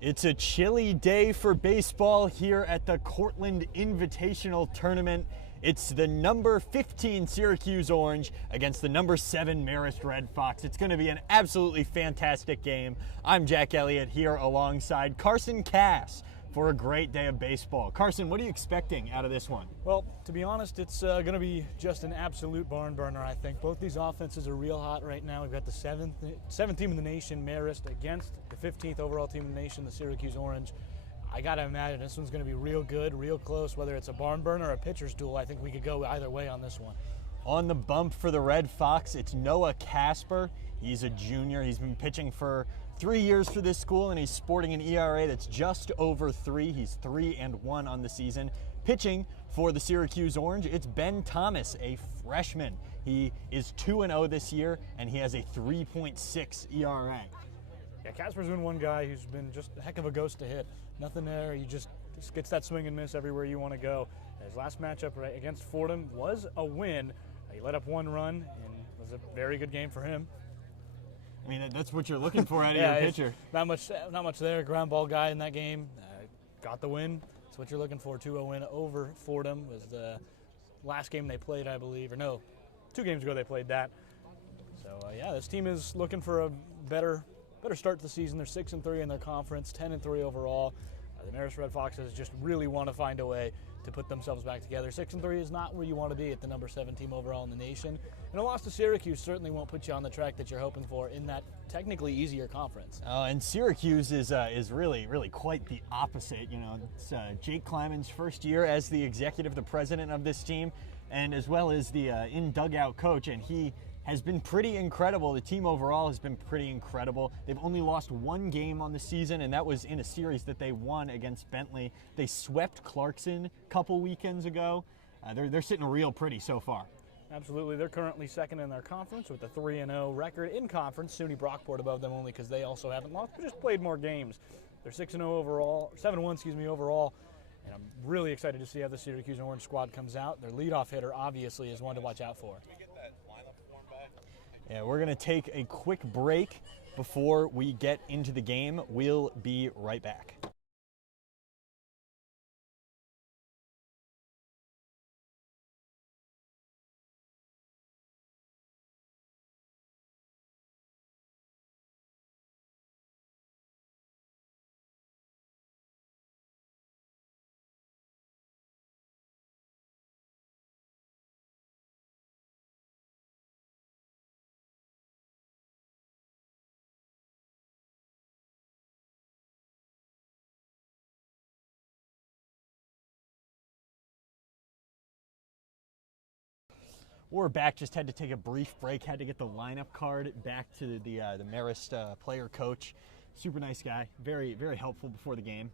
It's a chilly day for baseball here at the Cortland Invitational Tournament. It's the number 15 Syracuse Orange against the number 7 Marist Red Fox. It's going to be an absolutely fantastic game. I'm Jack Elliott here alongside Carson Cass for a great day of baseball. Carson, what are you expecting out of this one? Well, to be honest, it's going to be just an absolute barn burner, I think. Both these offenses are real hot right now. We've got the seventh team in the nation, Marist, against the 15th overall team in the nation, the Syracuse Orange. I got to imagine this one's going to be real good, real close. Whether it's a barn burner or a pitcher's duel, I think we could go either way on this one. On the bump for the Red Fox, it's Noah Casper. He's a junior. He's been pitching for 3 years for this school, and he's sporting an ERA that's just over 3. He's 3-1 on the season. Pitching for the Syracuse Orange, it's Ben Thomas, a freshman. He is 2-0 this year, and he has a 3.6 ERA. Yeah, Casper's been one guy who's been just a heck of a ghost to hit. Nothing there. He just gets that swing and miss everywhere you want to go. His last matchup against Fordham was a win. He let up 1 run, and it was a very good game for him. I mean, that's what you're looking for out of your pitcher. Not much there. Ground ball guy in that game. Got the win. That's what you're looking for. 2-0 win over Fordham was the last game they played, I believe. Or no, 2 games ago they played that. So, yeah, this team is looking for a better start to the season. They're 6-3 in their conference, 10-3 overall. The Marist Red Foxes just really want to find a way to put themselves back together. 6-3 is not where you want to be at the number 7 team overall in the nation. And a loss to Syracuse certainly won't put you on the track that you're hoping for in that technically easier conference. And Syracuse is really quite the opposite. You know, it's Jake Kleiman's first year as the executive, the president of this team, and as well as the in-dugout coach, and he has been pretty incredible. The team overall has been pretty incredible. They've only lost 1 game on the season, and that was in a series that they won against Bentley. They swept Clarkson a couple weekends ago. They're sitting real pretty so far. Absolutely. They're currently 2nd in their conference with a 3-0 record in conference. SUNY Brockport above them only because they also haven't lost, but just played more games. They're 6-0 overall, 7-1, overall. And I'm really excited to see how the Syracuse Orange squad comes out. Their leadoff hitter obviously is one to watch out for. Yeah, we're going to take a quick break before we get into the game. We'll be right back. We're back. Just had to take a brief break. Had to get the lineup card back to the Marist player coach. Super nice guy. Very helpful before the game.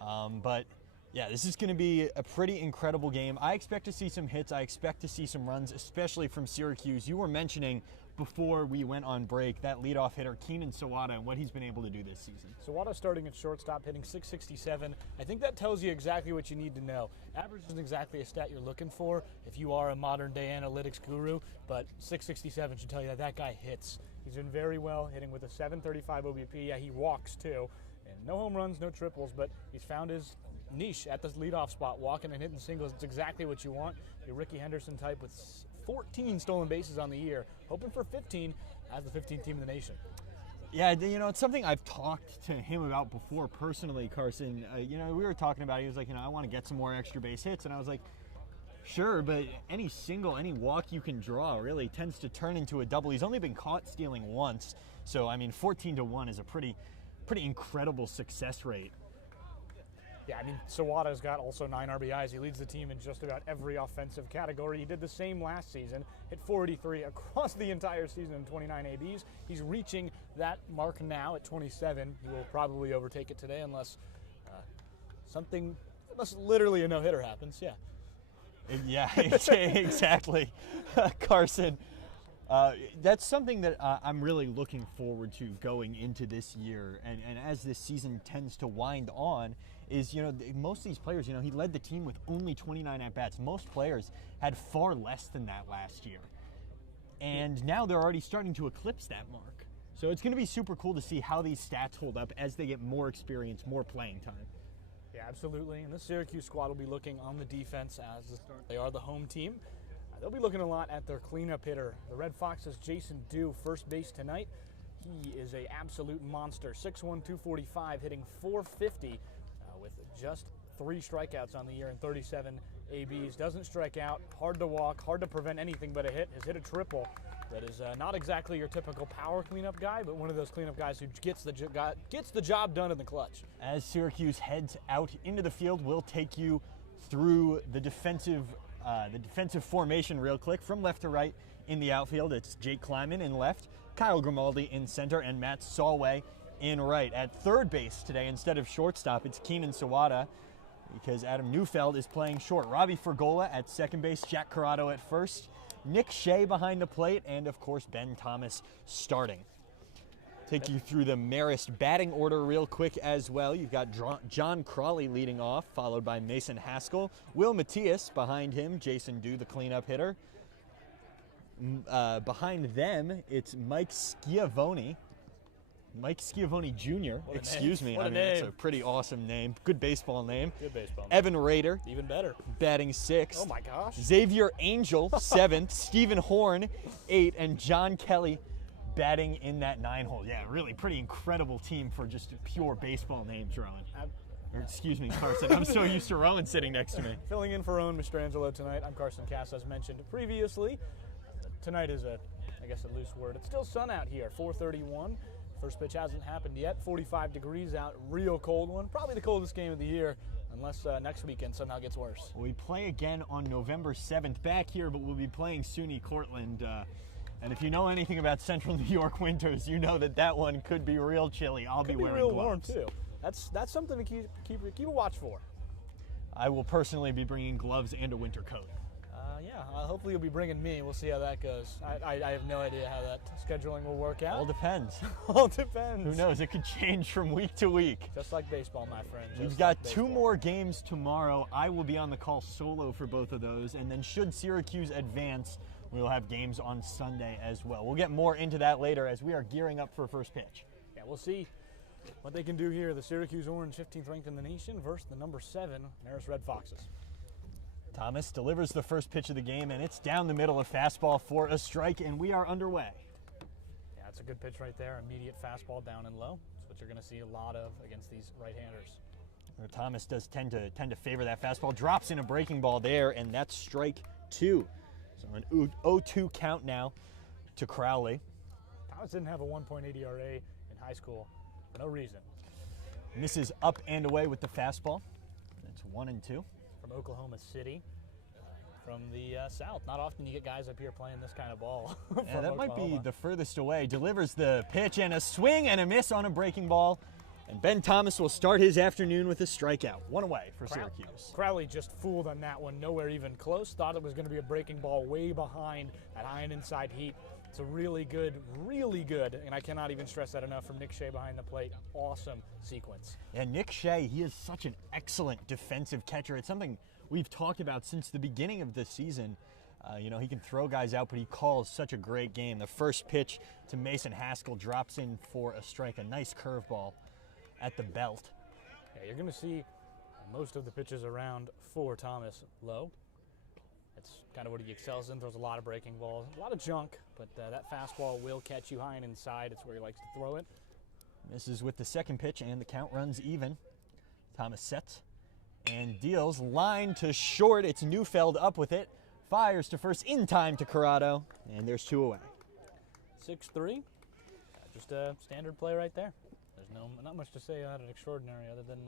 But yeah, this is going to be a pretty incredible game. I expect to see some hits. I expect to see some runs, especially from Syracuse. You were mentioning before we went on break that leadoff hitter, Keenan Sawada, and what he's been able to do this season. Sawada starting at shortstop, hitting .667. I think that tells you exactly what you need to know. Average isn't exactly a stat you're looking for if you are a modern-day analytics guru, but .667 should tell you that that guy hits. He's been very well, hitting with a .735 OBP. Yeah, he walks too. And no home runs, no triples, but he's found his niche at the leadoff spot, walking and hitting singles. It's exactly what you want. Your Ricky Henderson type with 14 stolen bases on the year, hoping for 15 as the 15th team in the nation. Yeah, you know, it's something I've talked to him about before personally, Carson. You know, we were talking about it. He was like, you know, I want to get some more extra base hits. And I was like, sure, but any walk you can draw really tends to turn into a double. He's only been caught stealing once. So, I mean, 14-1 is a pretty incredible success rate. Yeah, I mean, Sawada's got also 9 RBIs. He leads the team in just about every offensive category. He did the same last season, hit .483 across the entire season in 29 ABs. He's reaching that mark now at 27. He will probably overtake it today unless unless literally a no-hitter happens, yeah. Yeah, exactly, Carson. That's something that I'm really looking forward to going into this year, and as this season tends to wind on, is, you know, most of these players, you know, he led the team with only 29 at-bats. Most players had far less than that last year. And now they're already starting to eclipse that mark. So it's going to be super cool to see how these stats hold up as they get more experience, more playing time. Yeah, absolutely. And the Syracuse squad will be looking on the defense as they are the home team. They'll be looking a lot at their cleanup hitter. The Red Fox's Jason Dew, first base tonight. He is an absolute monster. 6'1", 245, hitting .450 with just 3 strikeouts on the year and 37 ABs. Doesn't strike out, hard to walk, hard to prevent anything but a hit. Has hit a triple. That is not exactly your typical power cleanup guy, but one of those cleanup guys who gets the job done in the clutch. As Syracuse heads out into the field, we'll take you through the defensive formation real quick. From left to right in the outfield, it's Jake Kleiman in left, Kyle Grimaldi in center, and Matt Solway in right. At third base today, instead of shortstop, it's Keenan Sawada because Adam Neufeld is playing short. Robbie Fergola at second base, Jack Corrado at first, Nick Shea behind the plate, and of course Ben Thomas starting. Take you through the Marist batting order real quick as well. You've got John Crawley leading off, followed by Mason Haskell. Will Matias behind him, Jason Dew, the cleanup hitter. Behind them, it's Mike Schiavone. Mike Schiavone Jr., excuse me. I mean, it's a pretty awesome name. Good baseball name. Good baseball name. Evan Rader. Even better. Batting 6th. Oh my gosh. Xavier Angel, 7th. Stephen Horn, 8th. And John Kelly batting in that 9-hole. Yeah, really pretty incredible team for just pure baseball names, Rowan. Or excuse me, Carson. I'm so used to Rowan sitting next to me. Filling in for Rowan Mastrangelo tonight. I'm Carson Cass, as mentioned previously. Tonight is I guess a loose word. It's still sun out here, 4:31. First pitch hasn't happened yet. 45 degrees out, real cold one. Probably the coldest game of the year, unless next weekend somehow gets worse. We play again on November 7th back here, but we'll be playing SUNY Cortland. And if you know anything about Central New York winters, you know that one could be real chilly. I'll be wearing real gloves. Warm too. That's something to keep a watch for. I will personally be bringing gloves and a winter coat. Hopefully you'll be bringing me. We'll see how that goes. I have no idea how that scheduling will work out. All depends. All depends. Who knows? It could change from week to week. Just like baseball, my friend. We've got 2 more games tomorrow. I will be on the call solo for both of those. And then should Syracuse advance, we'll have games on Sunday as well. We'll get more into that later as we are gearing up for first pitch. Yeah, we'll see what they can do here. The Syracuse Orange, 15th ranked in the nation, versus the number 7, Marist Red Foxes. Thomas delivers the first pitch of the game, and it's down the middle of fastball for a strike, and we are underway. Yeah, it's a good pitch right there. Immediate fastball down and low. That's what you're going to see a lot of against these right-handers. Thomas does tend to favor that fastball. Drops in a breaking ball there, and that's strike 2. So an 0-2 count now to Crowley. Thomas didn't have a 1.8 ERA in high school for no reason. Misses up and away with the fastball. That's 1-2. From Oklahoma City, from the south. Not often you get guys up here playing this kind of ball. Yeah, that might be the furthest away. Delivers the pitch and a swing and a miss on a breaking ball. And Ben Thomas will start his afternoon with a strikeout. 1 away for Syracuse. Crowley just fooled on that one, nowhere even close. Thought it was going to be a breaking ball way behind at high and inside heat. It's a really good, and I cannot even stress that enough, from Nick Shea behind the plate. Awesome sequence. Yeah, Nick Shea, he is such an excellent defensive catcher. It's something we've talked about since the beginning of the season. He can throw guys out, but he calls such a great game. The first pitch to Mason Haskell drops in for a strike, a nice curveball at the belt. Yeah, you're going to see most of the pitches around for Thomas low. It's kind of what he excels in. Throws a lot of breaking balls, a lot of junk, but that fastball will catch you high and inside. It's where he likes to throw it. Misses with the second pitch, and the count runs even. Thomas sets and deals. Line to short. It's Neufeld up with it. Fires to first in time to Corrado, and there's 2 away. 6-3. Just a standard play right there. There's not much to say about it extraordinary other than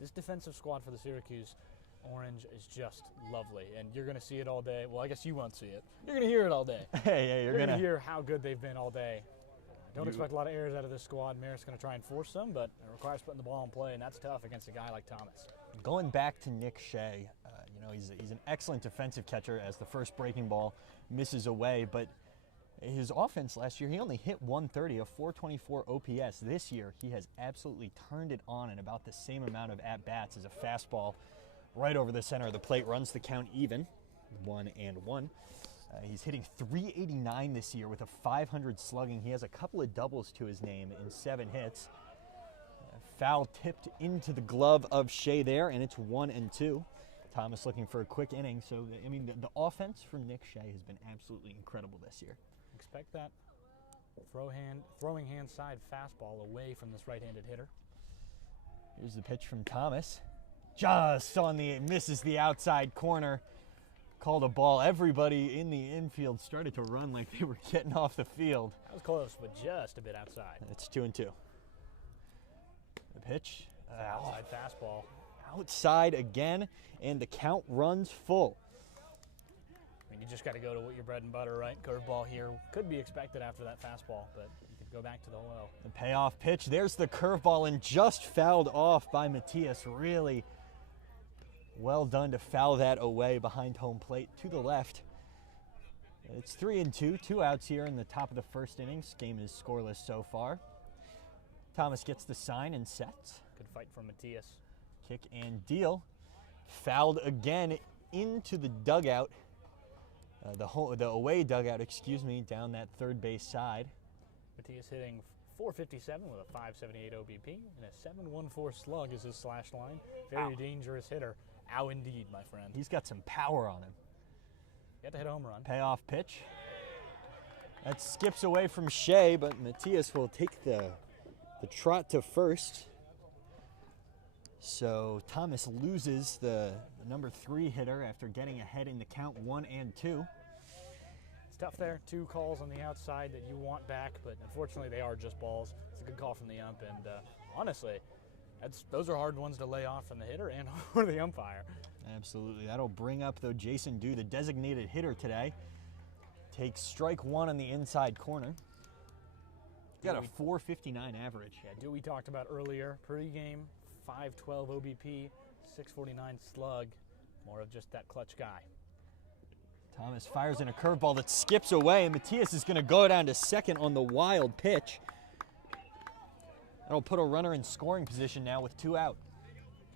this defensive squad for the Syracuse Orange is just lovely, and you're going to see it all day. Well, I guess you won't see it. You're going to hear it all day. Hey, you're going to hear how good they've been all day. Don't expect a lot of errors out of this squad. Marist's going to try and force some, but it requires putting the ball in play, and that's tough against a guy like Thomas. Going back to Nick Shea, he's an excellent defensive catcher as the first breaking ball misses away, but his offense last year, he only hit 130, a 424 OPS. This year, he has absolutely turned it on in about the same amount of at-bats as a fastball right over the center of the plate. Runs the count even, 1-1. He's hitting .389 this year with a .500 slugging. He has a couple of doubles to his name in 7 hits. Foul tipped into the glove of Shea there, and it's 1-2. Thomas looking for a quick inning. So, I mean, the offense from Nick Shea has been absolutely incredible this year. Expect that throwing hand side fastball away from this right-handed hitter. Here's the pitch from Thomas. Just on misses the outside corner. Called a ball. Everybody in the infield started to run like they were getting off the field. That was close, but just a bit outside. It's 2-2. The pitch. Outside fastball. Outside again, and the count runs full. I mean, you just got to go to what your bread and butter, right? Curveball here could be expected after that fastball, but you could go back to the well. The payoff pitch. There's the curveball, and just fouled off by Matias. Really well done to foul that away behind home plate to the left. It's 3-2, 2 outs here in the top of the first innings. Game is scoreless so far. Thomas gets the sign and sets. Good fight from Matias. Kick and deal. Fouled again into the dugout. The away dugout, excuse me, down that third base side. Matias hitting .457 with a .578 OBP and a .714 slug is his slash line. Very dangerous hitter. Ow, indeed, my friend. He's got some power on him. You have to hit a home run. Payoff pitch. That skips away from Shea, but Matias will take the trot to first. So Thomas loses the number 3 hitter after getting ahead in the count 1-2. It's tough there. 2 calls on the outside that you want back, but unfortunately they are just balls. It's a good call from the ump, and honestly, those are hard ones to lay off from the hitter and for the umpire. Absolutely. That'll bring up, though, Jason Dew, the designated hitter today. Takes strike 1 on the inside corner. Got a .459 average. Yeah, Dew we talked about earlier. Pre-game, .512 OBP, .649 slug. More of just that clutch guy. Thomas fires in a curveball that skips away, and Matias is going to go down to second on the wild pitch. That'll put a runner in scoring position now with 2 out.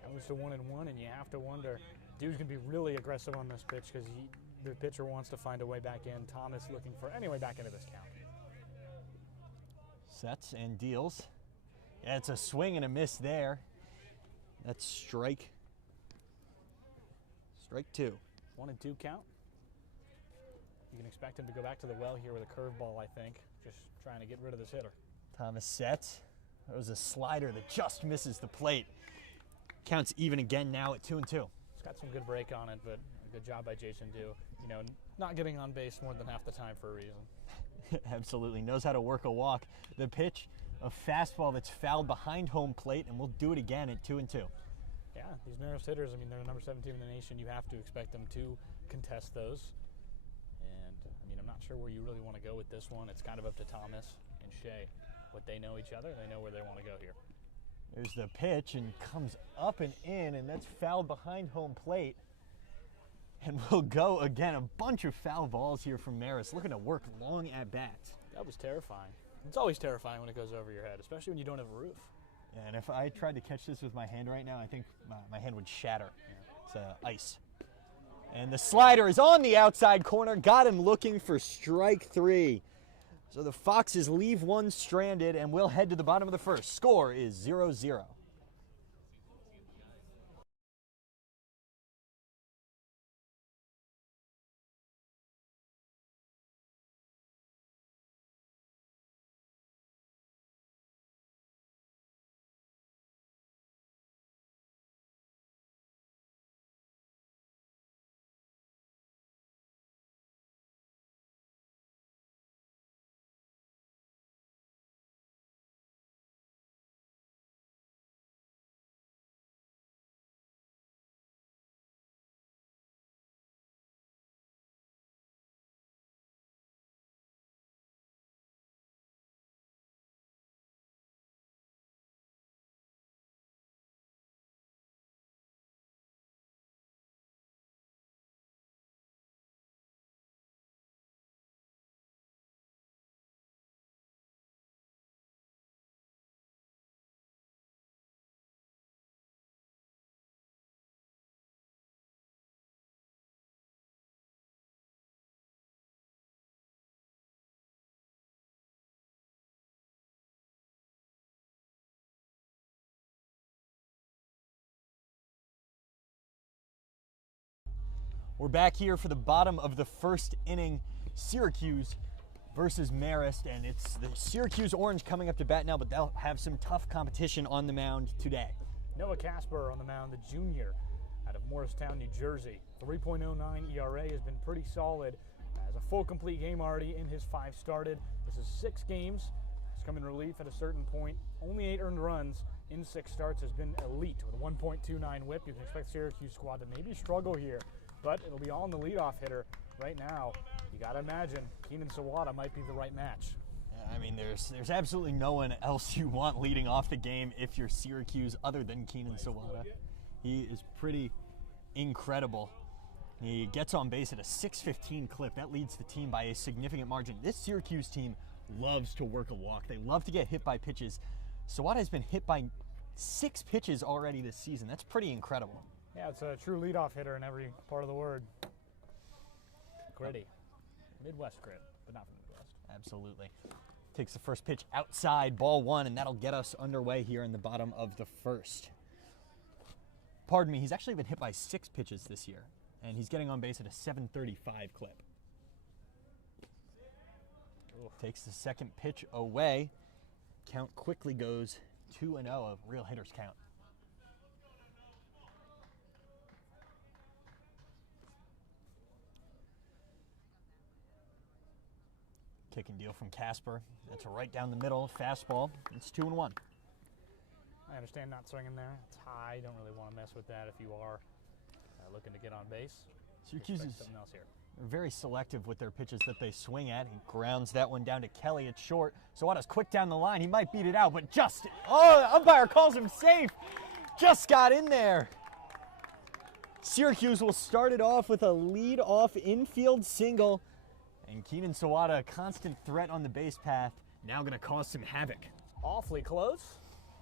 Comes to 1-1, and you have to wonder, Dew's going to be really aggressive on this pitch because the pitcher wants to find a way back in. Thomas looking for any way back into this count. Sets and deals. Yeah, it's a swing and a miss there. That's strike 2. 1-2 count. You can expect him to go back to the well here with a curveball, I think. Just trying to get rid of this hitter. Thomas sets. That was a slider that just misses the plate. Counts even again now at 2-2. It's got some good break on it, but a good job by Jason Dew. You know, not getting on base more than half the time for a reason. Absolutely. Knows how to work a walk. The pitch, a fastball that's fouled behind home plate, and we'll do it again at 2-2. Yeah, these Marist hitters, I mean, they're the number 7 team in the nation. You have to expect them to contest those. And, I mean, I'm not sure where you really want to go with this one. It's kind of up to Thomas and Shea. What they know each other, they know where they want to go here. There's the pitch, and comes up and in, and that's fouled behind home plate. And we'll go again. A bunch of foul balls here from Marist, looking to work long at bats. That was terrifying. It's always terrifying when it goes over your head, especially when you don't have a roof. Yeah, and if I tried to catch this with my hand right now, I think my hand would shatter. Yeah. It's ice. And the slider is on the outside corner. Got him looking for strike 3. So the Foxes leave one stranded, and we'll head to the bottom of the first. Score is 0-0. We're back here for the bottom of the first inning, Syracuse versus Marist, and it's the Syracuse Orange coming up to bat now, but they'll have some tough competition on the mound today. Noah Casper on the mound, the junior out of Morristown, New Jersey. 3.09 ERA has been pretty solid. Has a full complete game already in his 5 started. This is 6 games. He's come in relief at a certain point. Only 8 earned runs in 6 starts. Has been elite with a 1.29 whip. You can expect the Syracuse squad to maybe struggle here, but it'll be all in the leadoff hitter right now. You got to imagine Keenan Sawada might be the right match. I mean, there's absolutely no one else you want leading off the game if you're Syracuse other than Keenan Sawada. He is pretty incredible. He gets on base at a 6:15 clip. That leads the team by a significant margin. This Syracuse team loves to work a walk. They love to get hit by pitches. Sawada has been hit by 6 pitches already this season. That's pretty incredible. Yeah, it's a true leadoff hitter in every part of the word. Gritty. Midwest grit, but not from the Midwest. Absolutely. Takes the first pitch outside, ball 1, and that'll get us underway here in the bottom of the first. Pardon me, he's actually been hit by 6 pitches this year, and he's getting on base at a 7:35 clip. Oof. Takes the second pitch away. Count quickly goes 2-0, a real hitter's count. Kick and deal from Casper. That's right down the middle, fastball. It's 2-1. I understand not swinging there. It's high. Don't really want to mess with that if you are looking to get on base. Syracuse is something else here. very selective with their pitches that they swing at. He grounds that one down to Kelly at short. Sawada's quick down the line. He might beat it out, but umpire calls him safe. Just got in there. Syracuse will start it off with a lead-off infield single. And Keenan Sawada, a constant threat on the base path, now going to cause some havoc. Awfully close.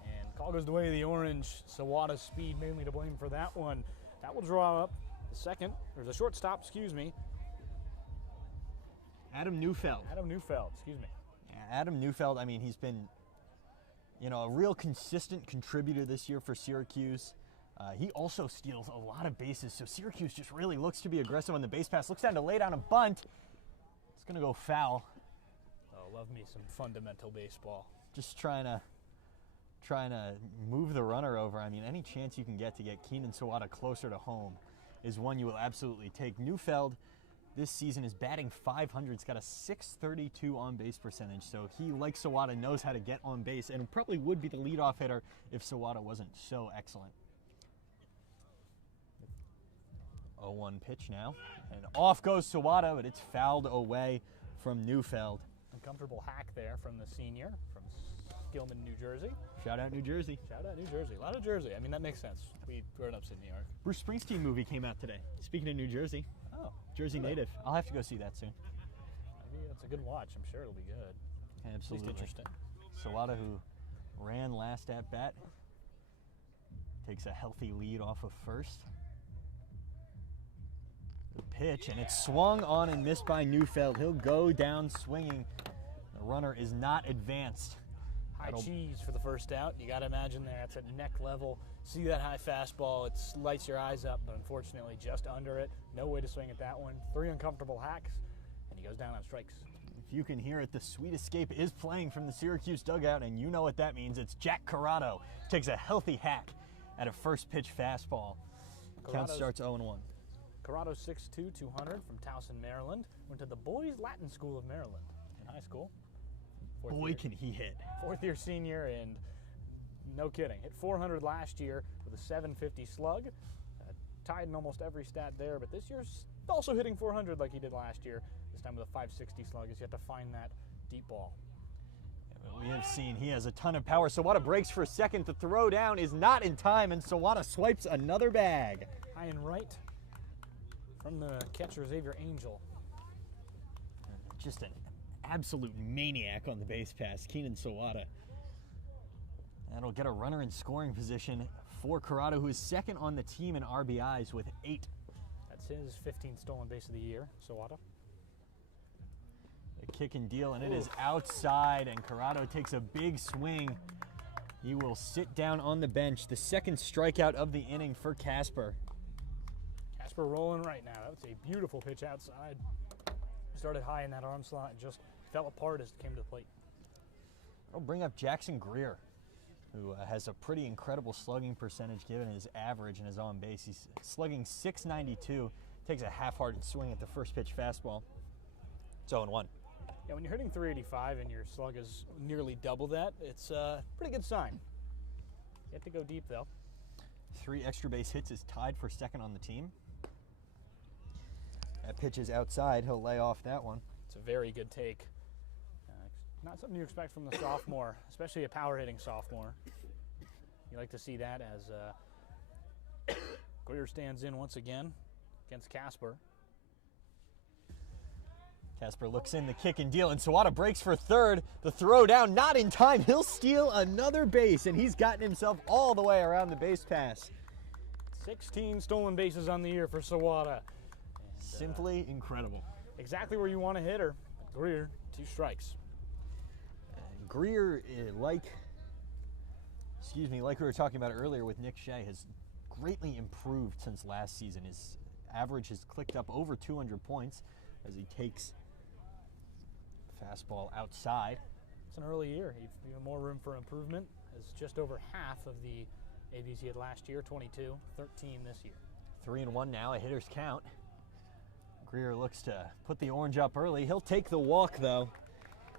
And call goes the way of the Orange. Sawada's speed mainly to blame for that one. That will draw up the second. There's a shortstop, excuse me. Adam Neufeld. Excuse me. Yeah, Adam Neufeld, I mean, he's been, a real consistent contributor this year for Syracuse. He also steals a lot of bases, so Syracuse just really looks to be aggressive on the base pass. Looks down to lay down a bunt. It's going to go foul. Oh, love me some fundamental baseball. Just trying to move the runner over. I mean, any chance you can get to get Keenan Sawada closer to home is one you will absolutely take. Neufeld this season is batting .500. He's got a .632 on-base percentage, so he, like Sawada, knows how to get on base and probably would be the leadoff hitter if Sawada wasn't so excellent. 0-1 pitch now, and off goes Sawada, but it's fouled away from Neufeld. Uncomfortable hack there from the senior from Gilman, New Jersey. Shout out New Jersey. Shout out New Jersey. A lot of Jersey. I mean, that makes sense. We grew up in New York. Bruce Springsteen movie came out today. Speaking of New Jersey. Oh. Jersey native. I'll have to go see that soon. Maybe that's a good watch. I'm sure it'll be good. Absolutely. At least interesting. Sawada, who ran last at bat, takes a healthy lead off of first. The pitch, and it's swung on and missed by Neufeld. He'll go down swinging. The runner is not advanced. High cheese for the first out. You got to imagine there. It's at neck level. See that high fastball. It lights your eyes up, but unfortunately just under it. No way to swing at that one. 3 uncomfortable hacks, and he goes down on strikes. If you can hear it, the Sweet Escape is playing from the Syracuse dugout, and you know what that means. It's Jack Corrado. Takes a healthy hack at a first pitch fastball. Count starts 0-1. Corrado 6'2", 200 from Towson, Maryland. Went to the Boys Latin School of Maryland in high school. Boy, can he hit. 4th-year senior, and no kidding. Hit 400 last year with a 750 slug. Tied in almost every stat there, but this year's also hitting 400 like he did last year. This time with a 560 slug. He's yet to find that deep ball. Yeah, we have seen he has a ton of power. Sawada breaks for a second. The throw down is not in time, and Sawada swipes another bag. High and right from the catcher, Xavier Angel. Just an absolute maniac on the base pass, Keenan Sawada. That'll get a runner in scoring position for Corrado, who is second on the team in RBIs with 8. That's his 15th stolen base of the year, Sawada. The kick and deal, and it is outside, and Corrado takes a big swing. He will sit down on the bench. The second strikeout of the inning for Casper. Casper rolling right now. That was a beautiful pitch outside. Started high in that arm slot and just fell apart as it came to the plate. I'll bring up Jackson Greer, who has a pretty incredible slugging percentage given his average and his on base. He's slugging .692, takes a half-hearted swing at the first pitch fastball. It's 0-1. Yeah, when you're hitting .385 and your slug is nearly double that, it's a pretty good sign. You have to go deep, though. 3 extra base hits is tied for second on the team. That pitch is outside. He'll lay off that one. It's a very good take. Not something you expect from the sophomore, especially a power-hitting sophomore. You like to see that as Greer stands in once again against Casper. Casper looks in the kick and deal, and Sawada breaks for third. The throw down, not in time. He'll steal another base, and he's gotten himself all the way around the base pass. 16 stolen bases on the year for Sawada. Simply incredible. Exactly where you want to hit her. Greer, 2 strikes. Greer, like we were talking about earlier with Nick Shea, has greatly improved since last season. His average has clicked up over 200 points as he takes fastball outside. It's an early year. Even more room for improvement. It's just over half of the ABs he had last year, 22, 13 this year. 3-1 now, a hitter's count. Greer looks to put the orange up early. He'll take the walk, though.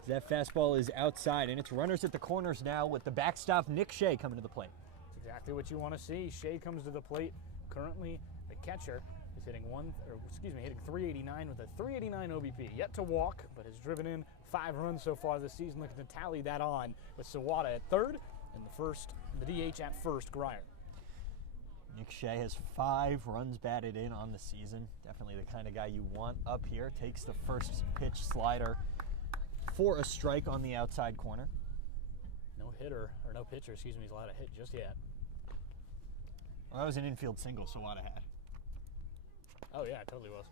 That fastball is outside, and it's runners at the corners now with the backstop Nick Shea coming to the plate. That's exactly what you want to see. Shea comes to the plate. Currently, the catcher is hitting 389 with a 389 OBP. Yet to walk, but has driven in 5 runs so far this season. Looking to tally that on with Sawada at third and the DH at first, Greer. Nick Shea has 5 runs batted in on the season. Definitely the kind of guy you want up here. Takes the first pitch slider for a strike on the outside corner. No pitcher, he's allowed to hit just yet. Well, that was an infield single Sawada had. Oh yeah, it totally was.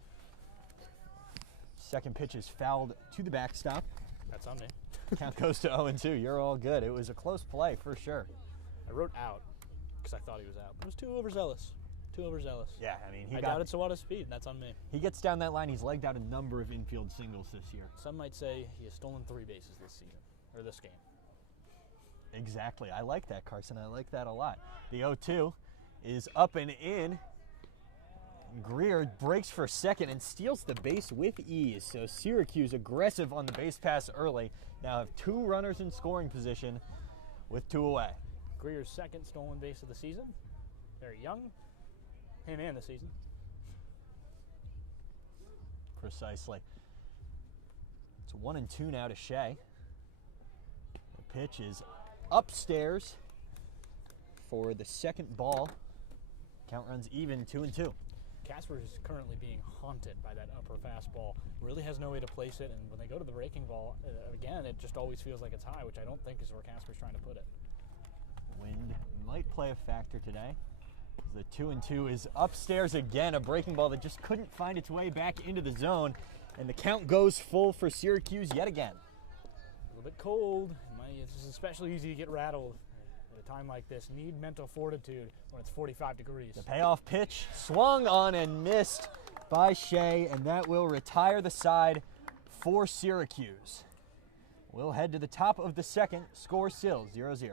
Second pitch is fouled to the backstop. That's on me. Count goes to 0-2. You're all good. It was a close play for sure. I wrote out because I thought he was out, but it was too overzealous. Yeah, I mean, I doubted Sawada's speed, and that's on me. He gets down that line. He's legged out a number of infield singles this year. Some might say he has stolen 3 bases this season, or this game. Exactly. I like that, Carson. I like that a lot. The 0-2 is up and in. Greer breaks for second and steals the base with ease. So Syracuse aggressive on the base pass early. Now have 2 runners in scoring position with 2 away. Greer's second stolen base of the season. Very young. Him and the season. Precisely. It's 1-2 now to Shea. The pitch is upstairs for the second ball. Count runs even, 2-2. Casper is currently being haunted by that upper fastball. Really has no way to place it, and when they go to the breaking ball, again, it just always feels like it's high, which I don't think is where Casper's trying to put it. Wind might play a factor today. The 2-2 is upstairs again, a breaking ball that just couldn't find its way back into the zone, and the count goes full for Syracuse yet again. A little bit cold. It's especially easy to get rattled at a time like this. Need mental fortitude when it's 45 degrees. The payoff pitch swung on and missed by Shea, and that will retire the side for Syracuse. We'll head to the top of the second. Score still 0-0.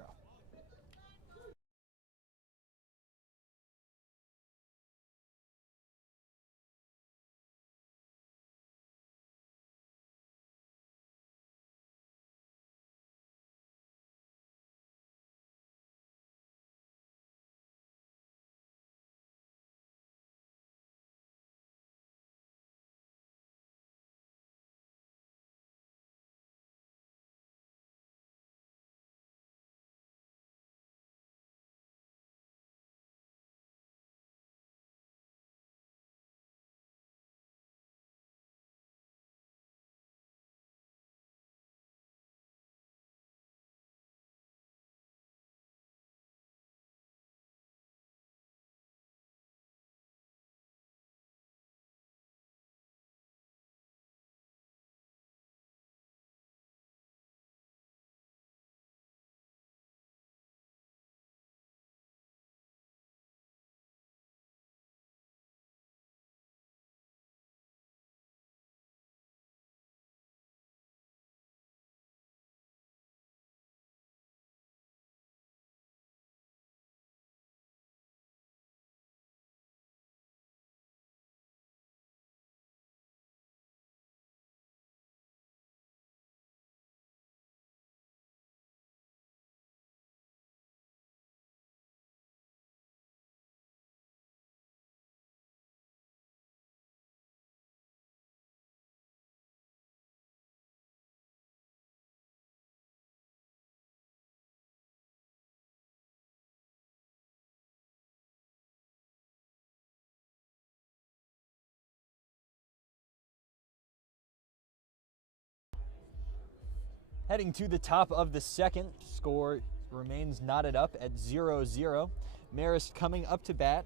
Heading to the top of the second, score remains knotted up at 0-0. Marist coming up to bat.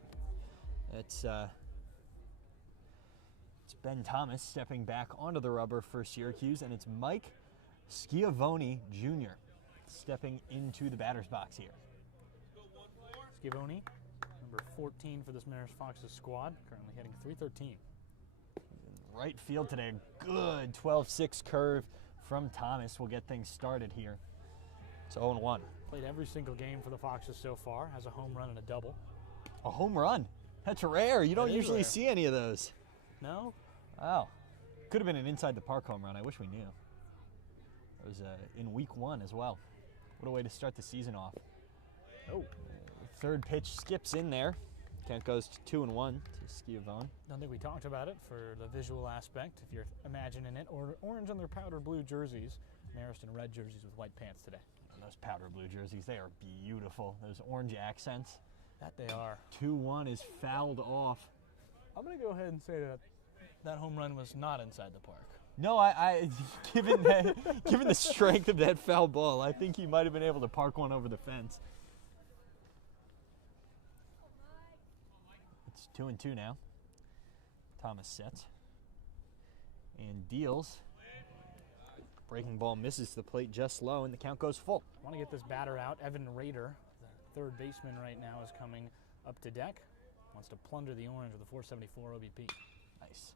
It's Ben Thomas stepping back onto the rubber for Syracuse, and it's Mike Schiavone Jr. stepping into the batter's box here. Schiavone, number 14 for this Marist Fox's squad, currently hitting .313. Right field today, good 12-6 curve from Thomas will get things started here. It's 0-1. Played every single game for the Foxes so far, has a home run and a double. A home run? That's rare. You don't usually see any of those. No? Wow. Could have been an inside the park home run. I wish we knew. It was in week 1 as well. What a way to start the season off. Oh. Third pitch skips in there. Count goes to 2-1 to Schiavone. Don't think we talked about it for the visual aspect, if you're imagining it. Orange on their powder blue jerseys. Marist in red jerseys with white pants today. And those powder blue jerseys, they are beautiful. Those orange accents. That they are. 2-1 is fouled off. I'm going to go ahead and say that that home run was not inside the park. No, I given the strength of that foul ball, I think he might have been able to park one over the fence. It's 2-2 now. Thomas sets and deals. Breaking ball misses the plate just low, and the count goes full. Want to get this batter out. Evan Rader, the third baseman right now, is coming up to deck. Wants to plunder the Orange with a 474 OBP. Nice.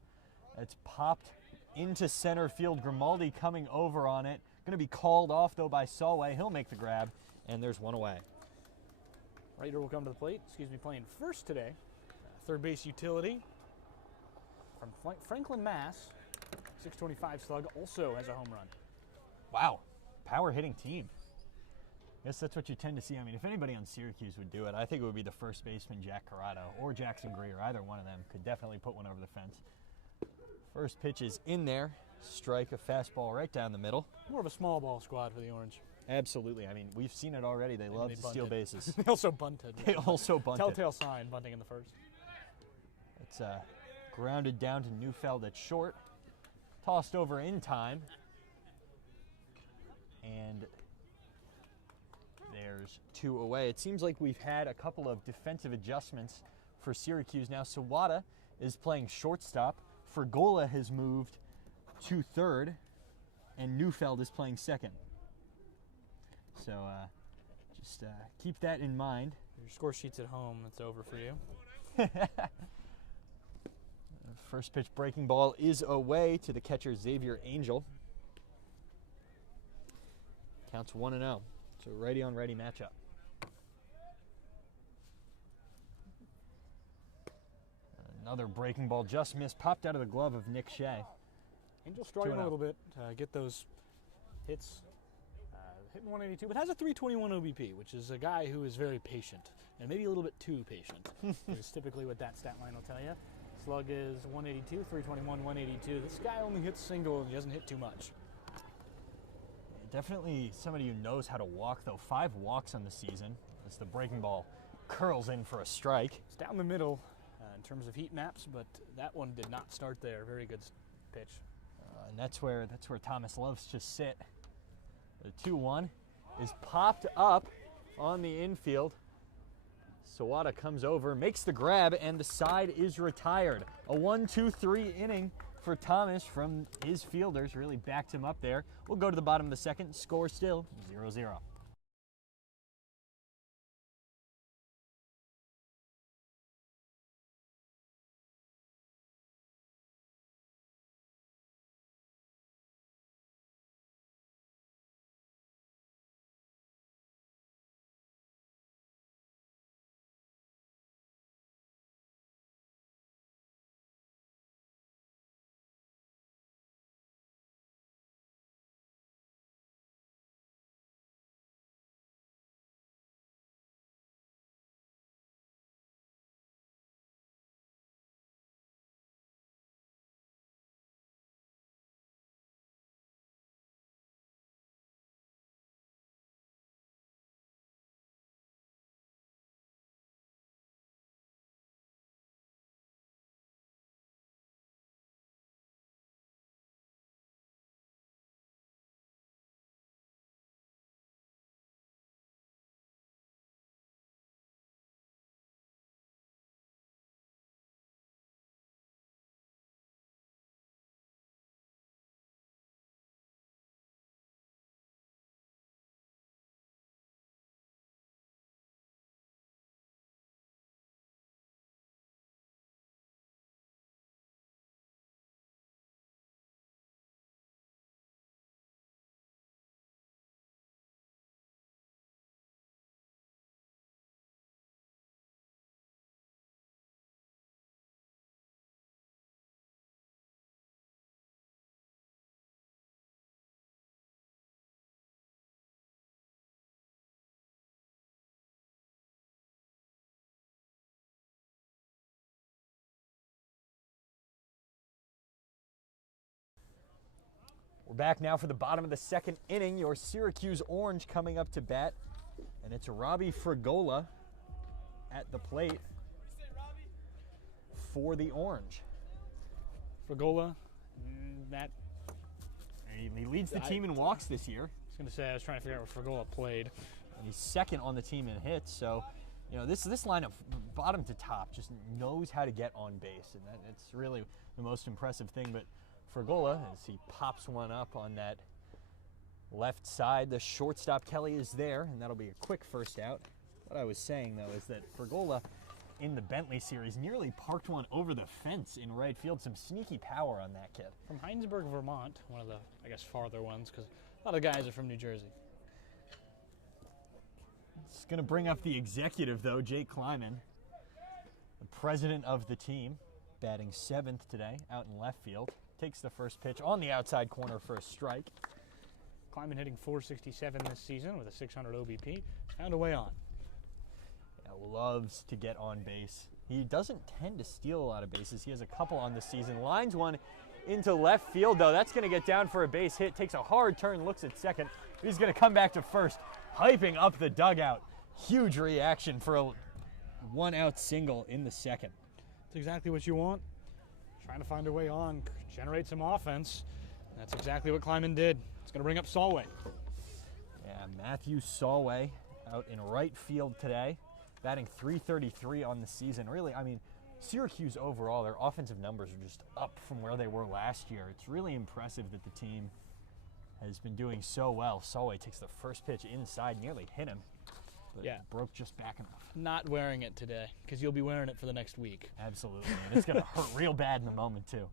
It's popped into center field. Grimaldi coming over on it. Going to be called off, though, by Solway. He'll make the grab, and there's one away. Rader will come to the plate. Playing first today. Third base utility from Franklin, Mass. 625 slug, also has a home run. Wow. Power hitting team. Yes, that's what you tend to see. I mean, if anybody on Syracuse would do it, I think it would be the first baseman, Jack Corrado, or Jackson Greer. Either one of them could definitely put one over the fence. First pitch is in there. Strike, a fastball right down the middle. More of a small ball squad for the Orange. Absolutely. I mean, we've seen it already. They love to steal bases. They also bunted. They also bunted. Telltale sign, bunting in the first. It's grounded down to Neufeld at short. Tossed over in time. And there's 2 away. It seems like we've had a couple of defensive adjustments for Syracuse now. Sawada is playing shortstop. Fergola has moved to third, and Neufeld is playing second. So just keep that in mind. Your score sheet's at home. It's over for you. First pitch breaking ball is away to the catcher Xavier Angel. Counts 1-0. So righty on righty matchup. Another breaking ball just missed, popped out of the glove of Nick Shea. Angel struggling a little bit to get those hits. Hitting 182, but has a 321 OBP, which is a guy who is very patient, and maybe a little bit too patient. Is typically what that stat line will tell you. Slug is 182, 321, 182. This guy only hits single, and he doesn't hit too much. Definitely somebody who knows how to walk, though. 5 walks on the season as the breaking ball curls in for a strike. It's down the middle in terms of heat maps, but that one did not start there. Very good pitch. And that's where Thomas loves to sit. The 2-1 is popped up on the infield. Sawada comes over, makes the grab, and the side is retired. A 1-2-3 inning for Thomas from his fielders. Really backed him up there. We'll go to the bottom of the second. Score still 0-0. We're back now for the bottom of the second inning. Your Syracuse Orange coming up to bat. And it's Robbie Frigola at the plate for the Orange. Frigola, he leads the team in walks this year. I was going to say, I was trying to figure out where Frigola played. And he's second on the team in hits. So, you know, this lineup, bottom to top, just knows how to get on base. And it's really the most impressive thing. But Frigola, as he pops one up on that left side, the shortstop Kelly is there, and that'll be a quick first out. What I was saying, though, is that Frigola in the Bentley series nearly parked one over the fence in right field. Some sneaky power on that kid. From Heinsberg, Vermont, one of the, I guess, farther ones, because a lot of guys are from New Jersey. It's going to bring up the executive, though, Jake Kleiman, the president of the team, batting 7th today out in left field. Takes the first pitch on the outside corner for a strike. Kleiman hitting .467 this season with a 600 OBP. Found a way on. Yeah, loves to get on base. He doesn't tend to steal a lot of bases. He has a couple on the season. Lines one into left field, though. That's going to get down for a base hit. Takes a hard turn, looks at second. He's going to come back to first, hyping up the dugout. Huge reaction for a one-out single in the second. That's exactly what you want. Trying to find a way on, generate some offense. That's exactly what Kleiman did. It's going to bring up Solway. Yeah, Matthew Solway out in right field today, batting .333 on the season. Really, I mean, Syracuse overall, their offensive numbers are just up from where they were last year. It's really impressive that the team has been doing so well. Solway takes the first pitch inside, nearly hit him, but broke just back enough. Not wearing it today, because you'll be wearing it for the next week. Absolutely, and it's going to hurt real bad in the moment, too.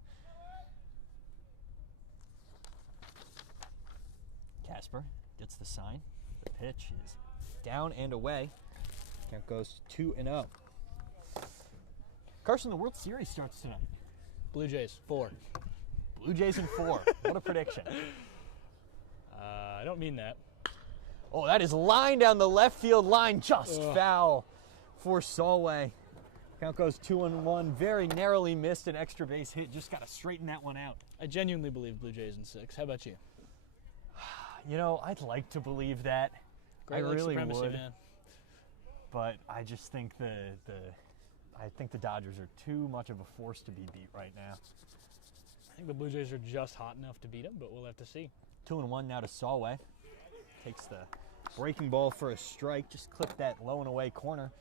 Casper gets the sign. The pitch is down and away. Count goes 2-0. Carson, the World Series starts tonight. Blue Jays, 4. Blue Jays in 4. What a prediction. I don't mean that. Oh, that is line down the left field line. Just foul for Solway. Count goes 2-1. Very narrowly missed an extra base hit. Just got to straighten that one out. I genuinely believe Blue Jays in 6. How about you? You know, I'd like to believe that. Great I really supremacy, would. man. But I just think I think the Dodgers are too much of a force to be beat right now. I think the Blue Jays are just hot enough to beat them, but we'll have to see. 2-1 now to Solway. Takes the breaking ball for a strike. Just clipped that low and away corner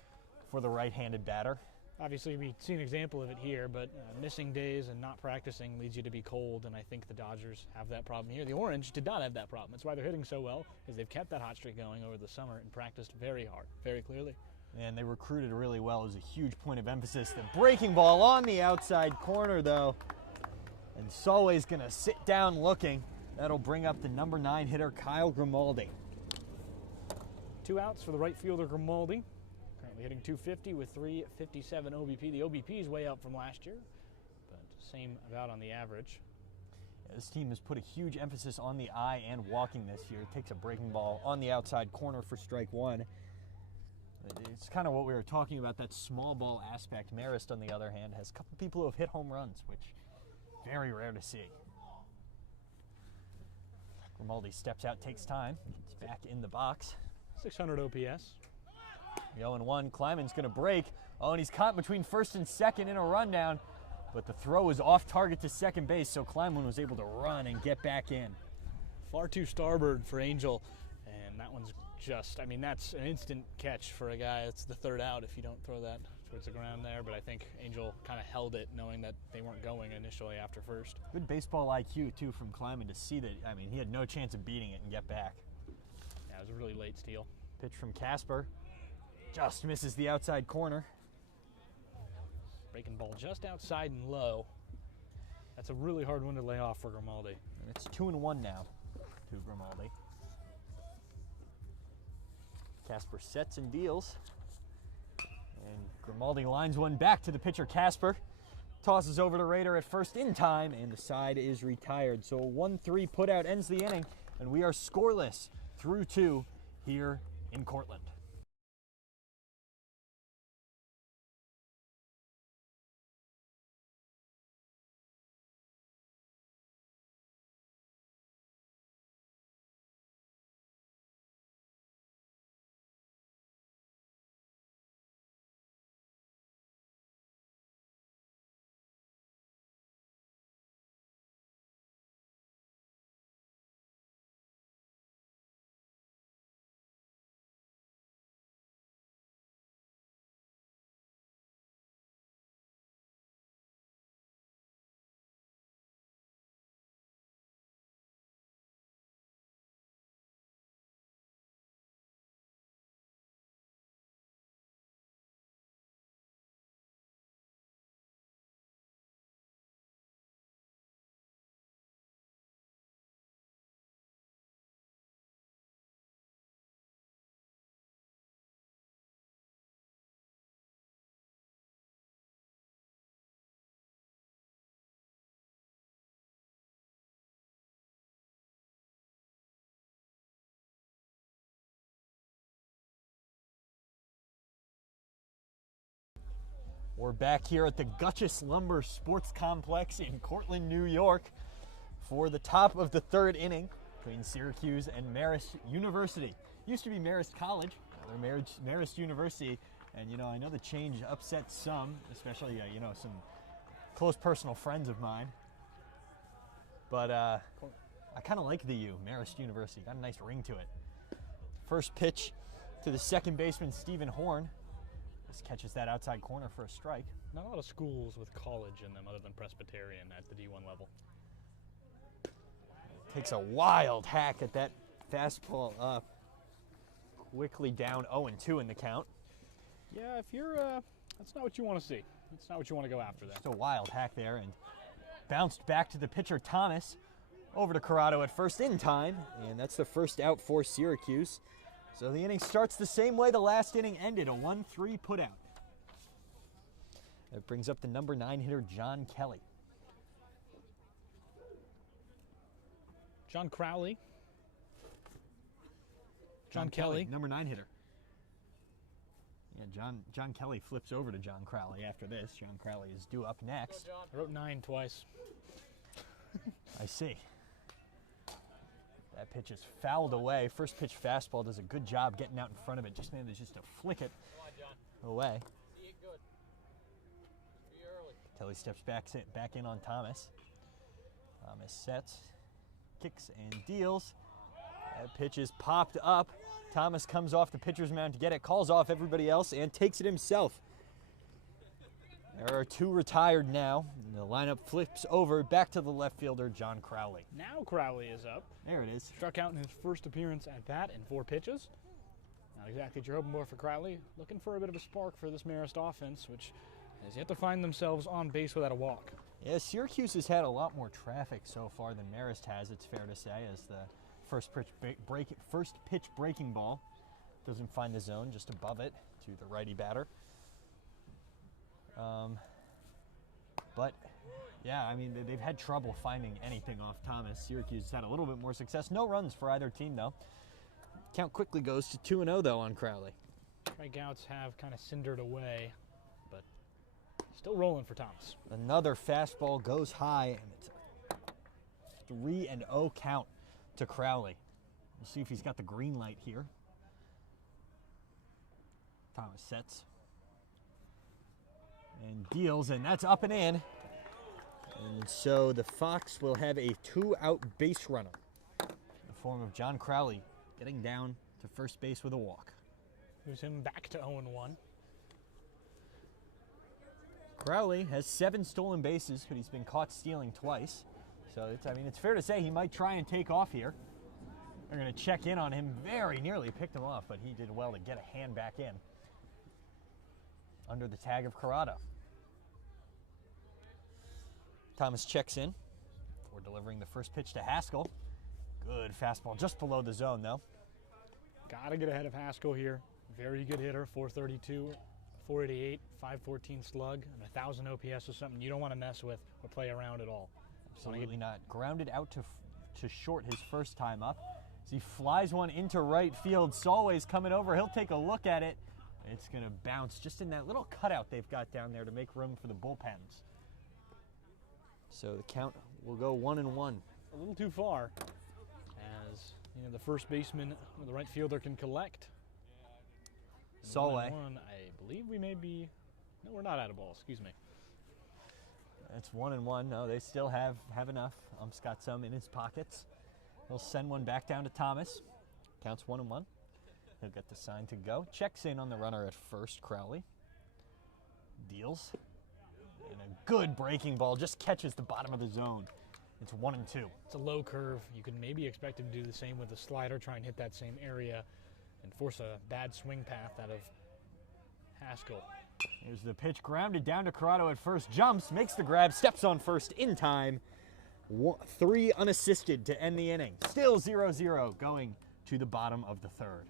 for the right-handed batter. Obviously, we see an example of it here, but missing days and not practicing leads you to be cold, and I think the Dodgers have that problem here. The Orange did not have that problem. That's why they're hitting so well, is they've kept that hot streak going over the summer and practiced very hard, very clearly. And they recruited really well. It was a huge point of emphasis. The breaking ball on the outside corner, though. And Solway's going to sit down looking. That'll bring up the number 9 hitter, Kyle Grimaldi. 2 outs for the right fielder, Grimaldi. Currently hitting .250 with .357 OBP. The OBP is way up from last year, but same about on the average. Yeah, this team has put a huge emphasis on the eye and walking this year. It takes a breaking ball on the outside corner for strike 1. It's kind of what we were talking about, that small ball aspect. Marist, on the other hand, has a couple people who have hit home runs, which very rare to see. Grimaldi steps out, takes time, gets back in the box. 600 OPS. 0-1. Kleiman's going to break. Oh, and he's caught between first and second in a rundown, but the throw is off target to second base, so Kleiman was able to run and get back in. Far too starboard for Angel, and that one's just, I mean, that's an instant catch for a guy. It's the 3rd out if you don't throw that towards the ground there, but I think Angel kind of held it knowing that they weren't going initially after first. Good baseball IQ, too, from Kleiman to see that, I mean, he had no chance of beating it and get back. Yeah, it was a really late steal. Pitch from Casper. Just misses the outside corner. Breaking ball just outside and low. That's a really hard one to lay off for Grimaldi. And it's 2-1 now to Grimaldi. Casper sets and deals. And Grimaldi lines one back to the pitcher, Casper. Tosses over to Rader at first in time, and the side is retired. So a 1-3 putout ends the inning, and we are scoreless through 2 here in Cortland. We're back here at the Gutchess Lumber Sports Complex in Cortland, New York for the top of the third inning between Syracuse and Marist University. Used to be Marist College, now they're Marist University, and I know the change upset some, especially some close personal friends of mine. But I kind of like the U, Marist University. Got a nice ring to it. First pitch to the second baseman, Stephen Horn. Just catches that outside corner for a strike. Not a lot of schools with college in them other than Presbyterian at the D1 level. Takes a wild hack at that fastball up. Quickly down 0-2 in the count. Yeah, if you're, that's not what you want to see. That's not what you want to go after there. Just a wild hack there, and bounced back to the pitcher, Thomas. Over to Corrado at first in time, and that's the first out for Syracuse. So the inning starts the same way the last inning ended, a 1-3 putout. That brings up the number 9 hitter, John Kelly. John Crowley. John Kelly. Number 9 hitter. Yeah, John Kelly flips over to John Crowley after this. John Crowley is due up next. I wrote 9 twice. I see. That pitch is fouled away. First pitch fastball does a good job getting out in front of it. Just manages to flick it away. Kelly steps back in on Thomas. Thomas sets, kicks, and deals. That pitch is popped up. Thomas comes off the pitcher's mound to get it, calls off everybody else, and takes it himself. There are 2 retired now. The lineup flips over back to the left fielder, John Crowley. Now Crowley is up. There it is. Struck out in his first appearance at bat in 4 pitches. Not exactly what you're hoping for Crowley. Looking for a bit of a spark for this Marist offense, which has yet to find themselves on base without a walk. Yeah, Syracuse has had a lot more traffic so far than Marist has, it's fair to say, as the first pitch breaking ball doesn't find the zone, just above it to the righty batter. But, yeah, I mean, they've had trouble finding anything off Thomas. Syracuse has had a little bit more success. No runs for either team, though. Count quickly goes to 2-0, though, on Crowley. Strikeouts have kind of cindered away, but still rolling for Thomas. Another fastball goes high, and it's a 3-0 count to Crowley. We'll see if he's got the green light here. Thomas sets and deals, and that's up and in. And so the Fox will have a 2-out base runner in the form of John Crowley getting down to first base with a walk. Moves him back to 0-1. Crowley has 7 stolen bases, but he's been caught stealing twice. So it's fair to say he might try and take off here. They're going to check in on him. Very nearly picked him off, but he did well to get a hand back in under the tag of Corrado. Thomas checks in before delivering the first pitch to Haskell. Good fastball just below the zone, though. Got to get ahead of Haskell here. Very good hitter, 432, 488, 514 slug, and 1,000 OPS is something you don't want to mess with or play around at all. Absolutely not. Grounded out to short his first time up. As he flies one into right field. Solway's coming over. He'll take a look at it. It's going to bounce just in that little cutout they've got down there to make room for the bullpens. So the count will go 1-1. A little too far, as the first baseman or the right fielder can collect. Solway. 1-1, I believe we may be. No, we're not out of ball. Excuse me. It's 1-1. No, they still have enough. Ump's got some in his pockets. He'll send one back down to Thomas. Counts 1-1. He'll get the sign to go. Checks in on the runner at first, Crowley. Deals. And a good breaking ball. Just catches the bottom of the zone. It's 1-2. It's a low curve. You can maybe expect him to do the same with the slider, try and hit that same area and force a bad swing path out of Haskell. Here's the pitch, grounded down to Corrado at first, jumps, makes the grab, steps on first in time. 3 unassisted to end the inning. Still 0-0 going to the bottom of the third.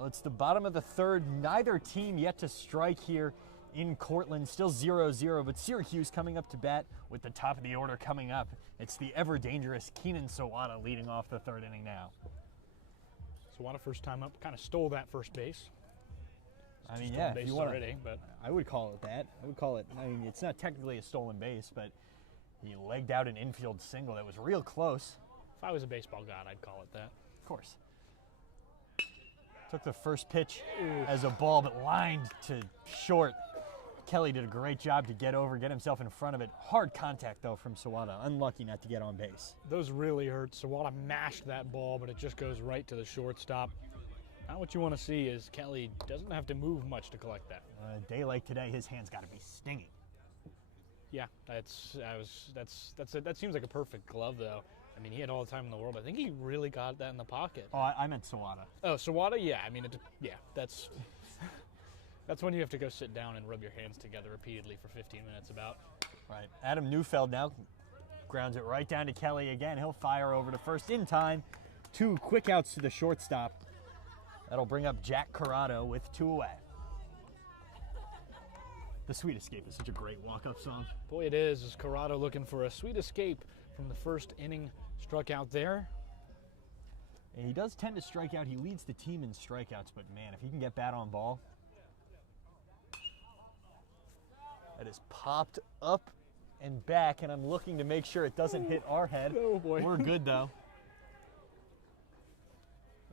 Well, it's the bottom of the third. Neither team yet to strike here in Cortland. Still 0-0, but Syracuse coming up to bat with the top of the order coming up. It's the ever-dangerous Keenan Sawada leading off the third inning now. Sawada first time up, kind of stole that first base. I mean, yeah, if you want already, but I would call it that. I would call it, I mean, it's not technically a stolen base, but he legged out an infield single that was real close. If I was a baseball god, I'd call it that. Of course. Took the first pitch as a ball, but lined to short. Kelly did a great job to get over, get himself in front of it. Hard contact, though, from Sawada. Unlucky not to get on base. Those really hurt. Sawada mashed that ball, but it just goes right to the shortstop. Now what you want to see is Kelly doesn't have to move much to collect that. On a day like today, his hand's got to be stinging. Yeah, that seems like a perfect glove, though. I mean, he had all the time in the world. I think he really got that in the pocket. Oh, I meant Sawada. Oh, Sawada? Yeah, I mean, that's when you have to go sit down and rub your hands together repeatedly for 15 minutes about. Right. Adam Neufeld now grounds it right down to Kelly again. He'll fire over to first in time. 2 quick outs to the shortstop. That'll bring up Jack Corrado with 2 away. The Sweet Escape is such a great walk-up song. Boy, it is. Is Corrado looking for a sweet escape from the first inning? Struck out there. And he does tend to strike out. He leads the team in strikeouts, but man, if he can get bat on ball. That is popped up and back, and I'm looking to make sure it doesn't hit our head. Oh boy. We're good though.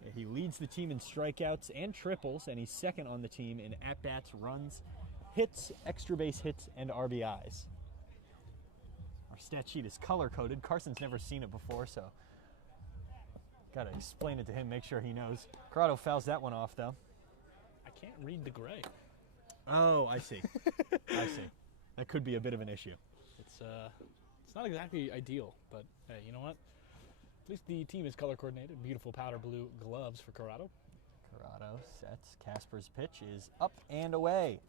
Yeah, he leads the team in strikeouts and triples, and he's second on the team in at-bats, runs, hits, extra base hits, and RBIs. Our stat sheet is color-coded. Carson's never seen it before, so gotta explain it to him, make sure he knows. Corrado fouls that one off, though. I can't read the gray. Oh, I see. I see. That could be a bit of an issue. It's not exactly ideal, but hey, you know what? At least the team is color coordinated. Beautiful powder blue gloves for Corrado. Corrado sets. Casper's pitch is up and away.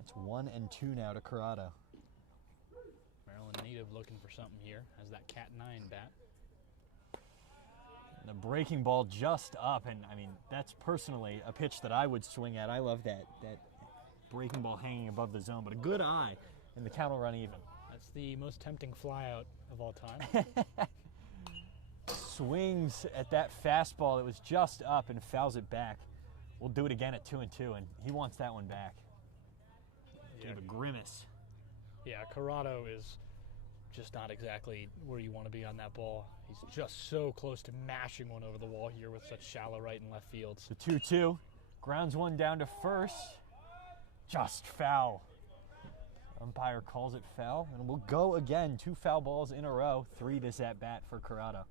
It's 1-2 now to Corrado. Maryland native looking for something here. Has that cat 9 bat. The breaking ball just up, and I mean, that's personally a pitch that I would swing at. I love that breaking ball hanging above the zone, but a good eye, and the count will run even. That's the most tempting flyout of all time. Swings at that fastball that was just up and fouls it back. We'll do it again at 2-2, and he wants that one back. Yeah. Give a grimace. Yeah, Corrado is just not exactly where you want to be on that ball. He's just so close to mashing one over the wall here with such shallow right and left fields. The 2-2. Grounds one down to first. Just foul. Umpire calls it foul, and we'll go again. 2 foul balls in a row. 3 this at bat for Corrado.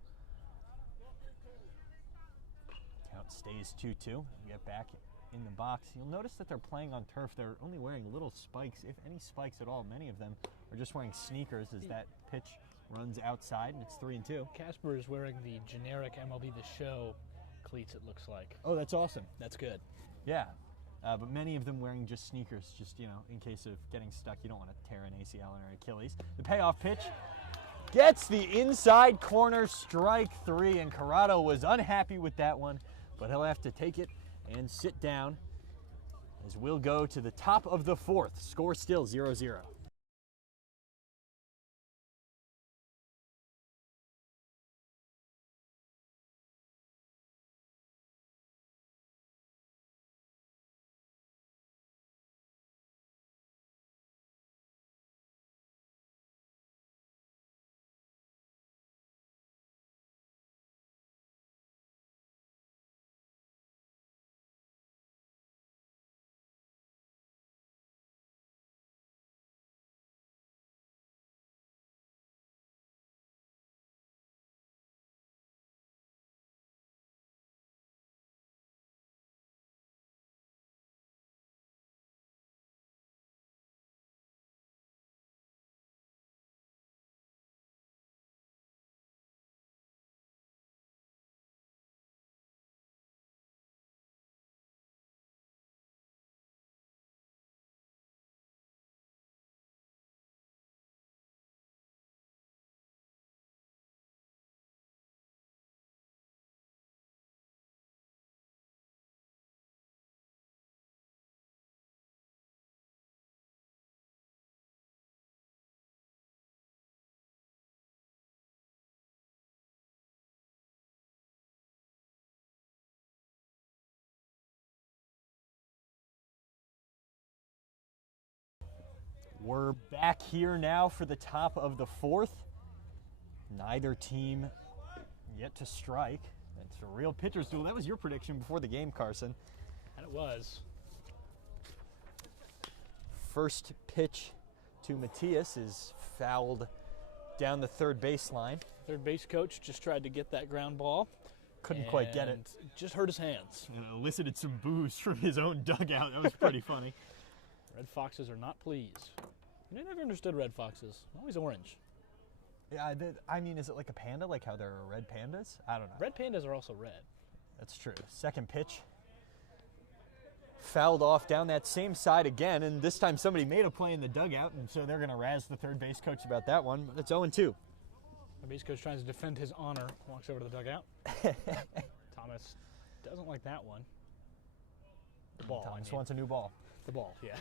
Count stays 2-2. We get back in the box. You'll notice that they're playing on turf. They're only wearing little spikes, if any spikes at all. Many of them are just wearing sneakers as that pitch runs outside, and it's 3-2. Casper is wearing the generic MLB The Show cleats, it looks like. Oh, that's awesome. That's good. Yeah. But many of them wearing just sneakers, just, you know, in case of getting stuck. You don't want to tear an ACL or an Achilles. The payoff pitch gets the inside corner, strike 3, and Corrado was unhappy with that one, but he'll have to take it and sit down as we'll go to the top of the 4th. Score still 0-0. We're back here now for the top of the fourth. Neither team yet to strike. It's a real pitcher's duel. That was your prediction before the game, Carson. And it was. First pitch to Matthias is fouled down the third baseline. Third base coach just tried to get that ground ball. Couldn't quite get it. Just hurt his hands. And elicited some boos from his own dugout. That was pretty funny. Red Foxes are not pleased. I never understood Red Foxes. Always orange. Yeah, I mean, is it like a panda, like how there are red pandas? I don't know. Red pandas are also red. That's true. Second pitch. Fouled off down that same side again, and this time somebody made a play in the dugout, and so they're going to razz the third base coach about that one. But it's 0-2. The base coach tries to defend his honor, walks over to the dugout. Thomas doesn't like that one. The ball. Thomas wants a new ball. The ball, yeah.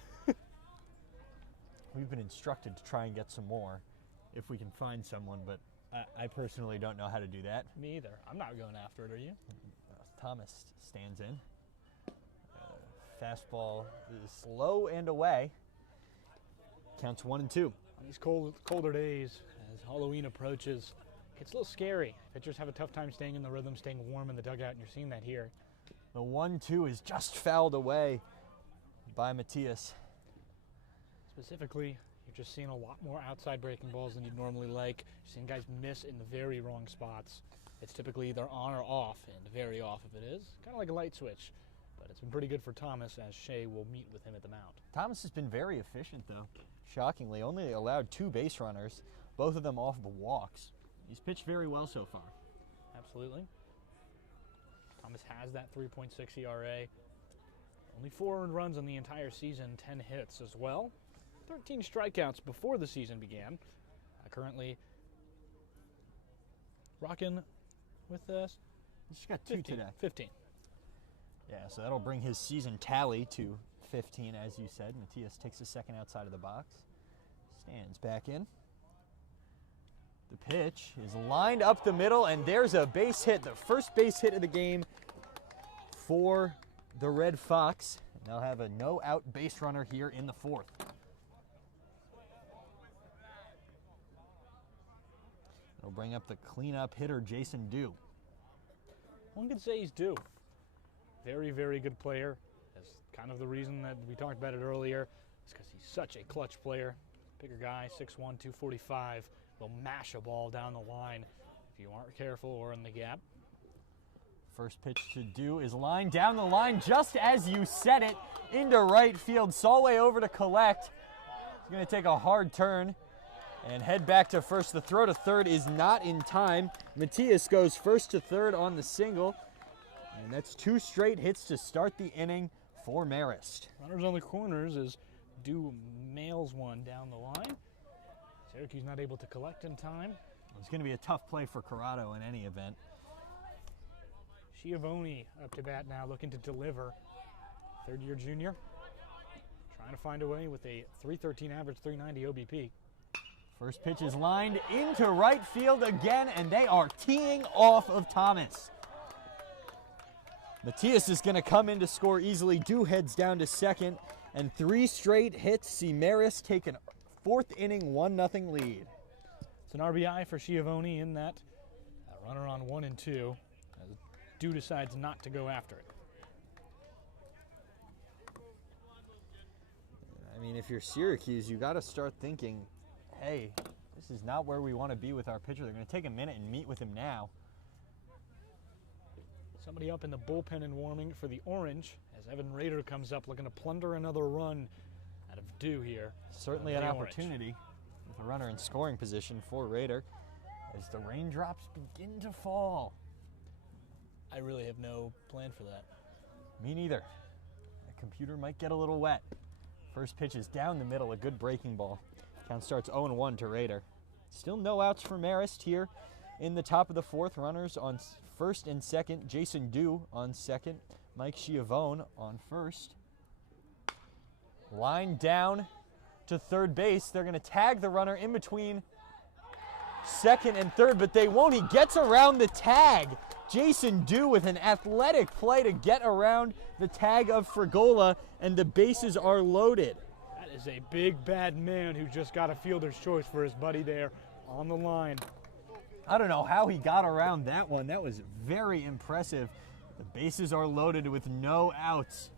We've been instructed to try and get some more if we can find someone, but I personally don't know how to do that. Me either. I'm not going after it, are you? Thomas stands in. Fastball is low and away. Counts 1-2. On these colder days, as Halloween approaches, it gets a little scary. Pitchers have a tough time staying in the rhythm, staying warm in the dugout, and you're seeing that here. The 1-2 is just fouled away by Matthias. Specifically, you're just seeing a lot more outside breaking balls than you'd normally like. You're seeing guys miss in the very wrong spots. It's typically either on or off, and very off if it is. Kind of like a light switch. But it's been pretty good for Thomas, as Shea will meet with him at the mound. Thomas has been very efficient, though. Shockingly, only allowed 2 base runners, both of them off of walks. He's pitched very well so far. Absolutely. Thomas has that 3.6 ERA. Only 4 earned runs on the entire season, 10 hits as well. 13 strikeouts before the season began. Currently rocking with us. He's got 2 today. 15. Yeah, so that'll bring his season tally to 15, as you said. Matthias takes a second outside of the box. Stands back in. The pitch is lined up the middle, and there's a base hit, the first base hit of the game for the Red Fox. And they'll have a no-out base runner here in the fourth. They'll bring up the cleanup hitter, Jason Dew. One could say he's due. Very, very good player. That's kind of the reason that we talked about it earlier. It's because he's such a clutch player. Bigger guy, 6'1", 245. Will mash a ball down the line if you aren't careful or in the gap. First pitch to Dew is lined down the line just as you said it into right field. Solway over to collect. He's going to take a hard turn and head back to first. The throw to third is not in time. Matthias goes first to third on the single. And that's 2 straight hits to start the inning for Marist. Runners on the corners as Dew mails one down the line. Syracuse not able to collect in time. It's going to be a tough play for Corrado in any event. Schiavone up to bat now, looking to deliver. Third-year junior. Trying to find a way with a .313 average, .390 OBP. First pitch is lined into right field again, and they are teeing off of Thomas. Matthias is going to come in to score easily. Dew heads down to second, and 3 straight hits see Marist take an 4th inning 1-0 lead. It's an RBI for Schiavone in that. Runner on 1 and 2. Dew decides not to go after it. I mean, if you're Syracuse, you got to start thinking, hey, this is not where we want to be with our pitcher. They're going to take a minute and meet with him now. Somebody up in the bullpen and warming for the Orange as Evan Rader comes up looking to plunder another run out of Dew here. Certainly an opportunity with a runner in scoring position for Rader as the raindrops begin to fall. I really have no plan for that. Me neither. The computer might get a little wet. First pitch is down the middle, a good breaking ball. Count starts 0-1 to Rader. Still no outs for Marist here in the top of the fourth. Runners on first and second. Jason Dew on second. Mike Schiavone on first. Line down to third base. They're going to tag the runner in between second and third, but they won't. He gets around the tag. Jason Dew with an athletic play to get around the tag of Frigola, and the bases are loaded. That is a big bad man who just got a fielder's choice for his buddy there on the line. I don't know how he got around that one. That was very impressive. The bases are loaded with no outs.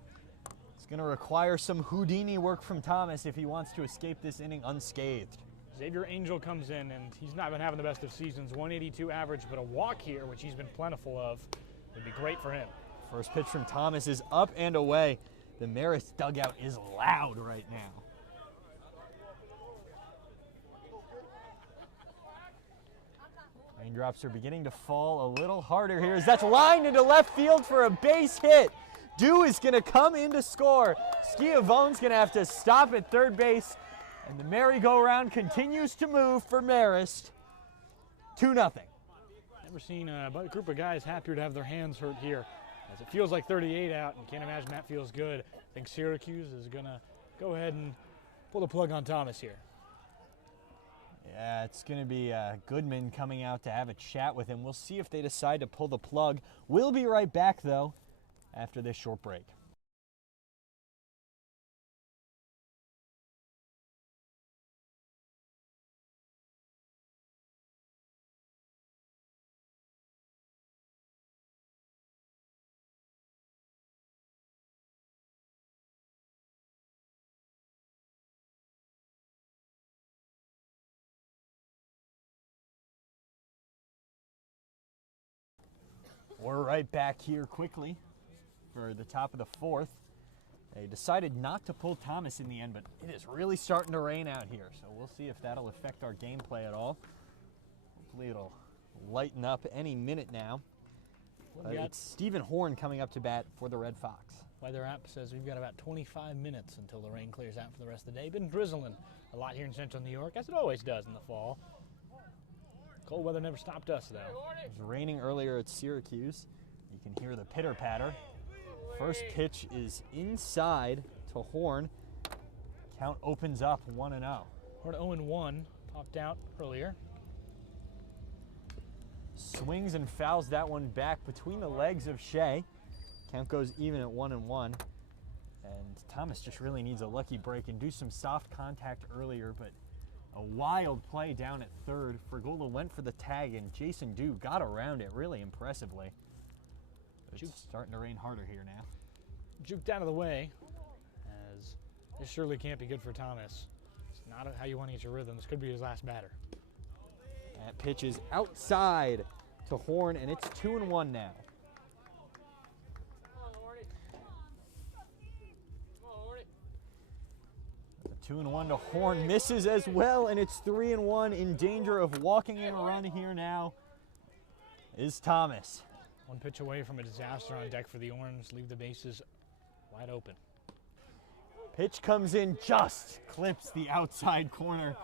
It's going to require some Houdini work from Thomas if he wants to escape this inning unscathed. Xavier Angel comes in, and he's not been having the best of seasons. 182 average, but a walk here, which he's been plentiful of, would be great for him. First pitch from Thomas is up and away. The Marist dugout is loud right now. Raindrops are beginning to fall a little harder here as that's lined into left field for a base hit. Dew is going to come in to score. Schiavone's going to have to stop at third base, and the merry-go-round continues to move for Marist. 2-0. Never seen a group of guys happier to have their hands hurt here, as it feels like 38 out, and can't imagine that feels good. I think Syracuse is going to go ahead and pull the plug on Thomas here. Yeah, it's going to be Goodman coming out to have a chat with him. We'll see if they decide to pull the plug. We'll be right back, though, after this short break. We're right back here quickly for the top of the fourth. They decided not to pull Thomas in the end, but it is really starting to rain out here, so we'll see if that'll affect our gameplay at all. Hopefully it'll lighten up any minute now. It's Stephen Horn coming up to bat for the Red Fox. Weather app says we've got about 25 minutes until the rain clears out for the rest of the day. Been drizzling a lot here in central New York, as it always does in the fall. Cold weather never stopped us, though. It was raining earlier at Syracuse. You can hear the pitter-patter. First pitch is inside to Horn. Count opens up 1-0. Horn 0-1, popped out earlier. Swings and fouls that one back between the legs of Shea. Count goes even at 1-1. And Thomas just really needs a lucky break and do some soft contact earlier, but a wild play down at third. Fergola went for the tag, and Jason Dew got around it really impressively. It's starting to rain harder here now. Juked out of the way, as this surely can't be good for Thomas. It's not how you want to get your rhythm. This could be his last batter. That pitch is outside to Horn, and it's 2-1 now. The 2-1 to Horn misses as well, and it's 3-1. In danger of walking in a run here now is Thomas. One pitch away from a disaster on deck for the Orange. Leave the bases wide open. Pitch comes in, just clips the outside corner.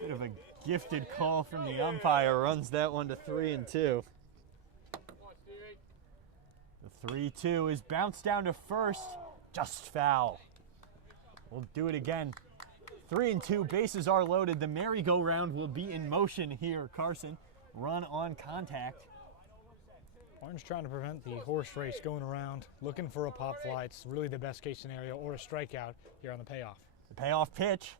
Bit of a gifted call from the umpire, runs that one to 3-2. The 3-2 is bounced down to first, just foul. We'll do it again. 3-2, bases are loaded. The merry-go-round will be in motion here, Carson. Run on contact. Orange trying to prevent the horse race going around, looking for a pop fly. It's really the best case scenario, or a strikeout here on the payoff. The payoff pitch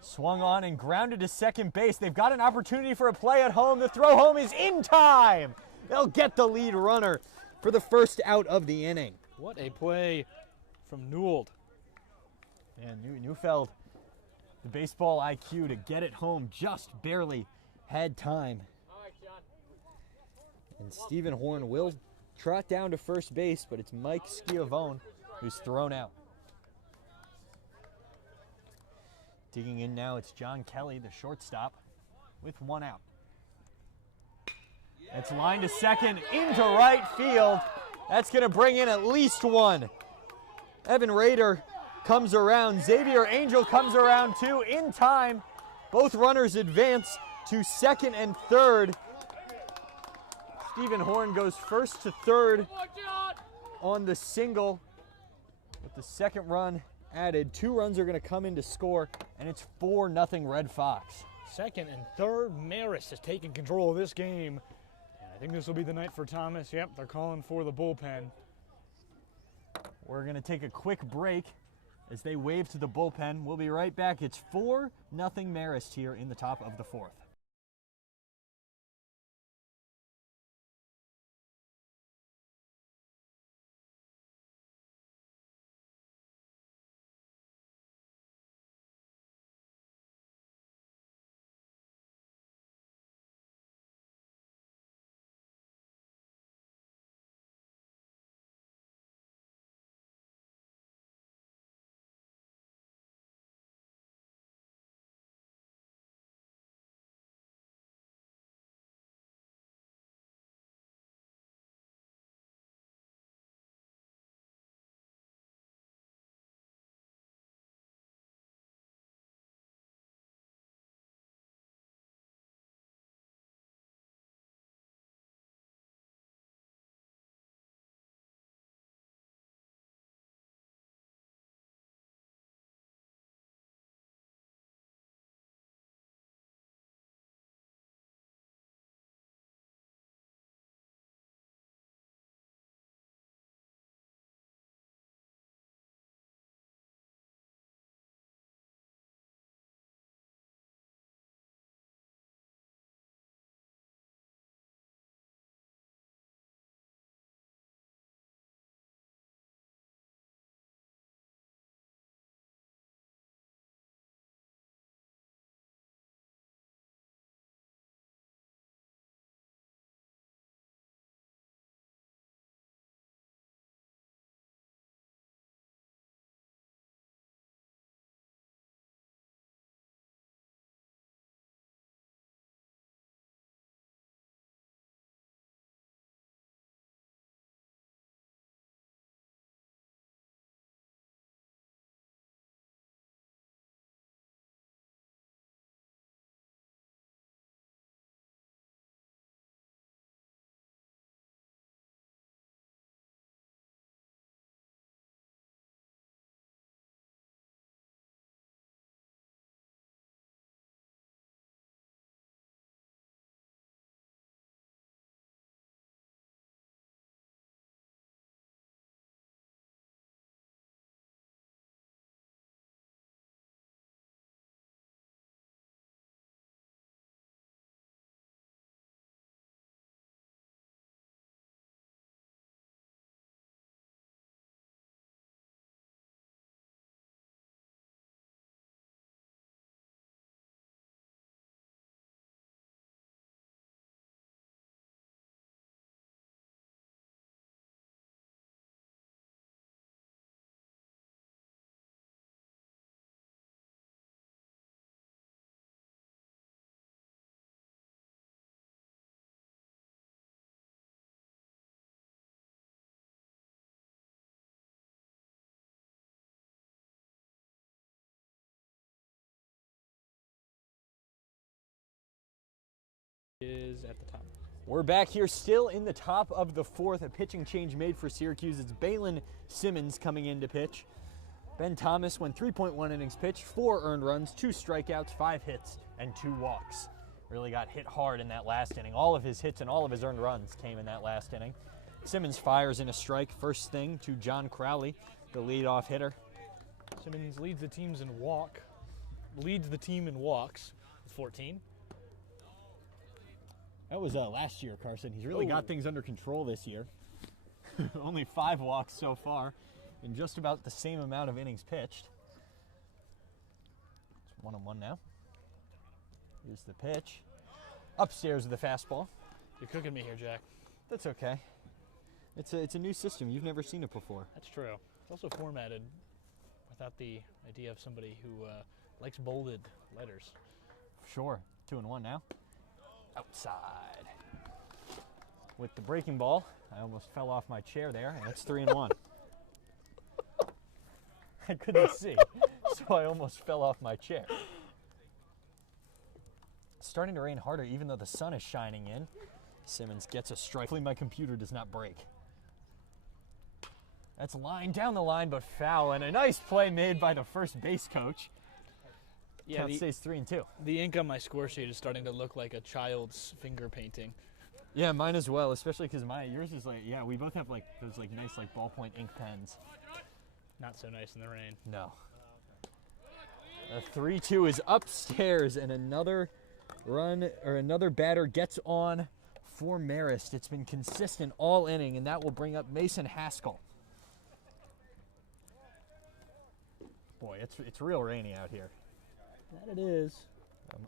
swung on and grounded to second base. They've got an opportunity for a play at home. The throw home is in time. They'll get the lead runner for the first out of the inning. What a play from Newell. And Neufeld, the baseball IQ to get it home, just barely had time. And Stephen Horn will trot down to first base, but it's Mike Schiavone who's thrown out. Digging in now, it's John Kelly, the shortstop, with one out. It's lined to second, into right field. That's going to bring in at least one. Evan Rader comes around. Xavier Angel comes around too, in time. Both runners advance to second and third. Stephen Horn goes first to third on the single. With the second run added, 2 runs are going to come in to score, and it's 4-0 Red Fox. Second and third, Marist has taken control of this game. And I think this will be the night for Thomas. Yep, they're calling for the bullpen. We're going to take a quick break, as they wave to the bullpen. We'll be right back. It's 4-0 Marist here in the top of the 4th. Is at the top. We're back here still in the top of the 4th. A pitching change made for Syracuse. It's Balin Simmons coming in to pitch. Ben Thomas went 3.1 innings pitched, 4 earned runs, 2 strikeouts, 5 hits, and 2 walks. Really got hit hard in that last inning. All of his hits and all of his earned runs came in that last inning. Simmons fires in a strike. First thing to John Crowley, the leadoff hitter. Simmons leads the team in walks with 14. That was last year, Carson. He's really got things under control this year. Only 5 walks so far in just about the same amount of innings pitched. It's 1-1 now. Here's the pitch. Upstairs with the fastball. You're cooking me here, Jack. That's okay. It's a new system. You've never seen it before. That's true. It's also formatted without the idea of somebody who likes bolded letters. Sure. 2-1 now. Outside. With the breaking ball, I almost fell off my chair there, and it's 3-1. I couldn't see, so I almost fell off my chair. It's starting to rain harder, even though the sun is shining in. Simmons gets a strike. Hopefully my computer does not break. That's line down the line, but foul, and a nice play made by the first base coach. Yeah, count stays 3-2. The ink on my score sheet is starting to look like a child's finger painting. Yeah, mine as well, especially because yours is like, yeah, we both have like those like nice like ballpoint ink pens. Not so nice in the rain. No. A 3-2 is upstairs, and another run, or another batter gets on for Marist. It's been consistent all inning, and that will bring up Mason Haskell. Boy, it's real rainy out here. That it is.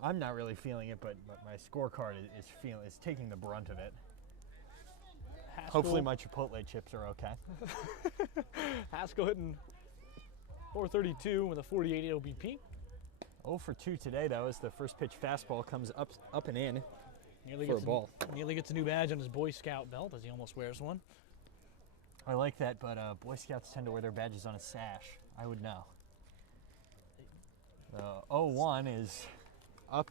I'm not really feeling it, but my scorecard is taking the brunt of it. Haskell, Hopefully my Chipotle chips are okay. Haskell hitting .432 with a 48 OBP. 0 for 2 today, though, as the first pitch fastball comes up and in Nearly for a gets ball. Nearly gets a new badge on his Boy Scout belt, as he almost wears one. I like that, but Boy Scouts tend to wear their badges on a sash. I would know. The 0-1 is up,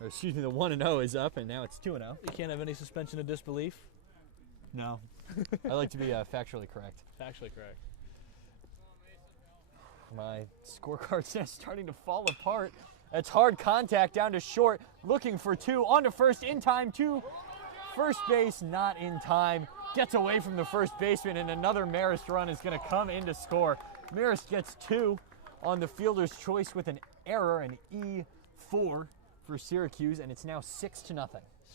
or excuse me, the 1-0 is up, and now it's 2-0. You can't have any suspension of disbelief. No. I like to be factually correct. Factually correct. My scorecard's now starting to fall apart. That's hard contact down to short, looking for 2, on to first, in time, to first base, not in time. Gets away from the first baseman, and another Marist run is going to come in to score. Marist gets 2 on the fielder's choice with an error, an E4 for Syracuse, and it's now 6-0.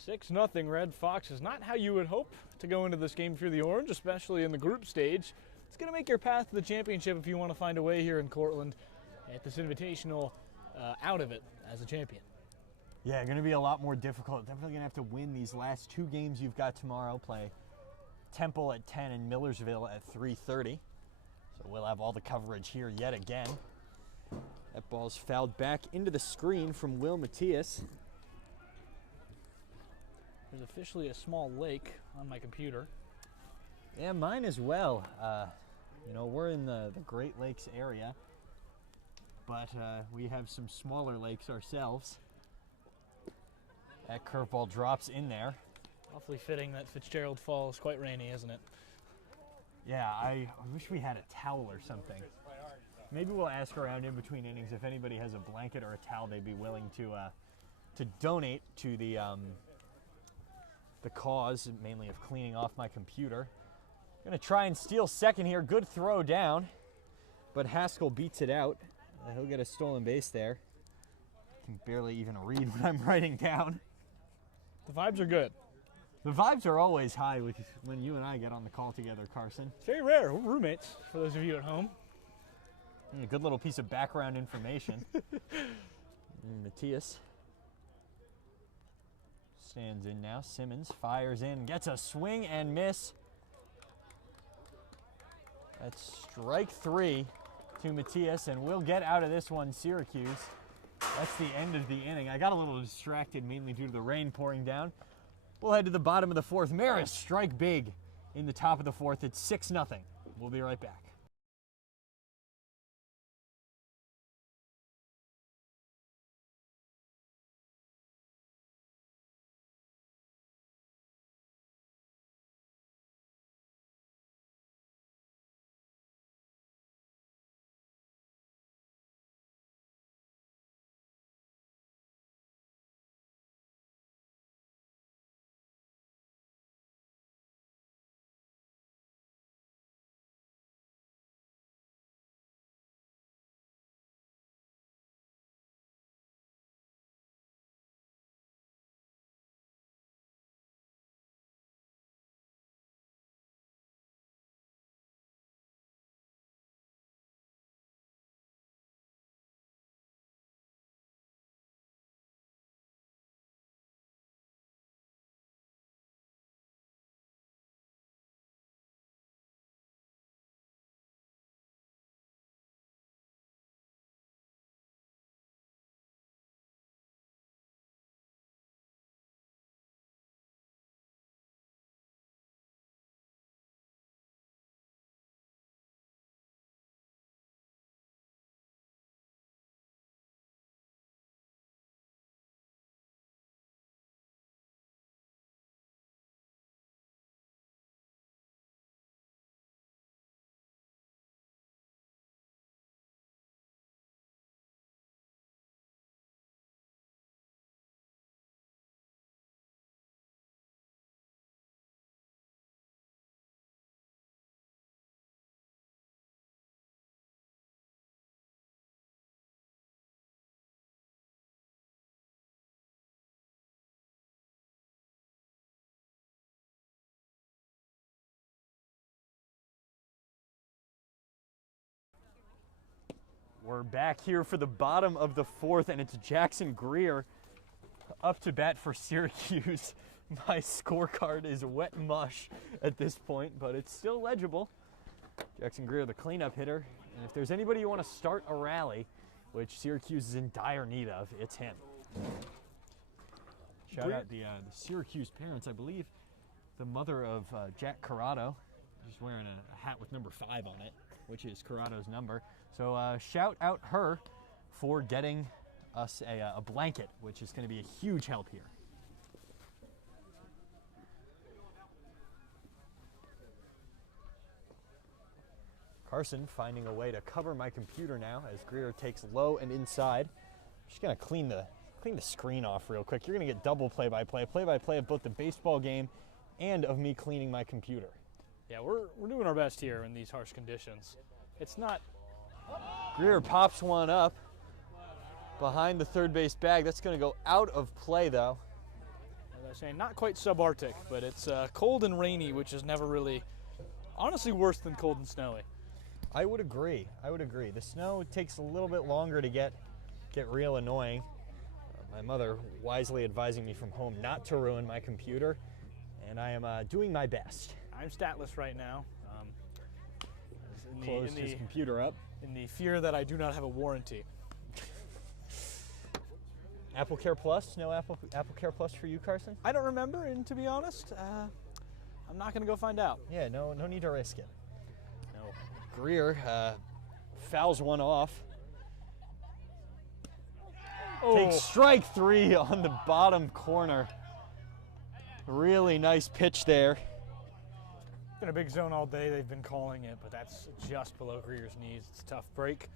6-0 Red Fox is not how you would hope to go into this game for the Orange, especially in the group stage. It's going to make your path to the championship if you want to find a way here in Cortland at this Invitational out of it as a champion. Yeah, going to be a lot more difficult. Definitely going to have to win these last 2 games you've got tomorrow. Play Temple at 10 and Millersville at 3:30. So we'll have all the coverage here yet again. That ball's fouled back into the screen from Will Matias. There's officially a small lake on my computer. Yeah, mine as well. You know, we're in the Great Lakes area, but we have some smaller lakes ourselves. That curveball drops in there. Awfully fitting that Fitzgerald Fall is quite rainy, isn't it? Yeah, I wish we had a towel or something. Maybe we'll ask around in between innings if anybody has a blanket or a towel they'd be willing to donate to the cause, mainly of cleaning off my computer. Gonna try and steal second here. Good throw down, but Haskell beats it out. He'll get a stolen base there. Can barely even read what I'm writing down. The vibes are good. The vibes are always high when you and I get on the call together, Carson. It's very rare. We're roommates, for those of you at home. A good little piece of background information. Matias stands in now. Simmons fires in, gets a swing and miss. That's strike 3 to Matias, and we'll get out of this one, Syracuse. That's the end of the inning. I got a little distracted, mainly due to the rain pouring down. We'll head to the bottom of the 4th. Marist strike big in the top of the 4th. It's 6-0. We'll be right back. We're back here for the bottom of the fourth, and it's Jackson Greer up to bat for Syracuse. My scorecard is wet mush at this point, but it's still legible. Jackson Greer, the cleanup hitter. And if there's anybody you want to start a rally, which Syracuse is in dire need of, it's him. Shout out the Syracuse parents. I believe the mother of Jack Corrado. She's wearing a hat with number 5 on it, which is Corrado's number. So shout out her for getting us a blanket, which is going to be a huge help here. Carson finding a way to cover my computer now as Greer takes low and inside. I'm just going to clean the screen off real quick. You're going to get double play-by-play of both the baseball game and of me cleaning my computer. Yeah, we're doing our best here in these harsh conditions. It's not... Greer pops one up behind the third base bag. That's going to go out of play, though. As I was saying, not quite subarctic, but it's cold and rainy, which is never really, honestly, worse than cold and snowy. I would agree. The snow takes a little bit longer to get real annoying. My mother wisely advising me from home not to ruin my computer, and I am doing my best. I'm statless right now. Closed his computer up. In the fear that I do not have a warranty. Apple Care Plus? No Apple Care Plus for you, Carson? I don't remember, and to be honest, I'm not going to go find out. Yeah, no need to risk it. No. Greer fouls one off. Oh. Takes strike 3 on the bottom corner. Really nice pitch there. Been a big zone all day. They've been calling it, but that's just below Greer's knees. It's a tough break.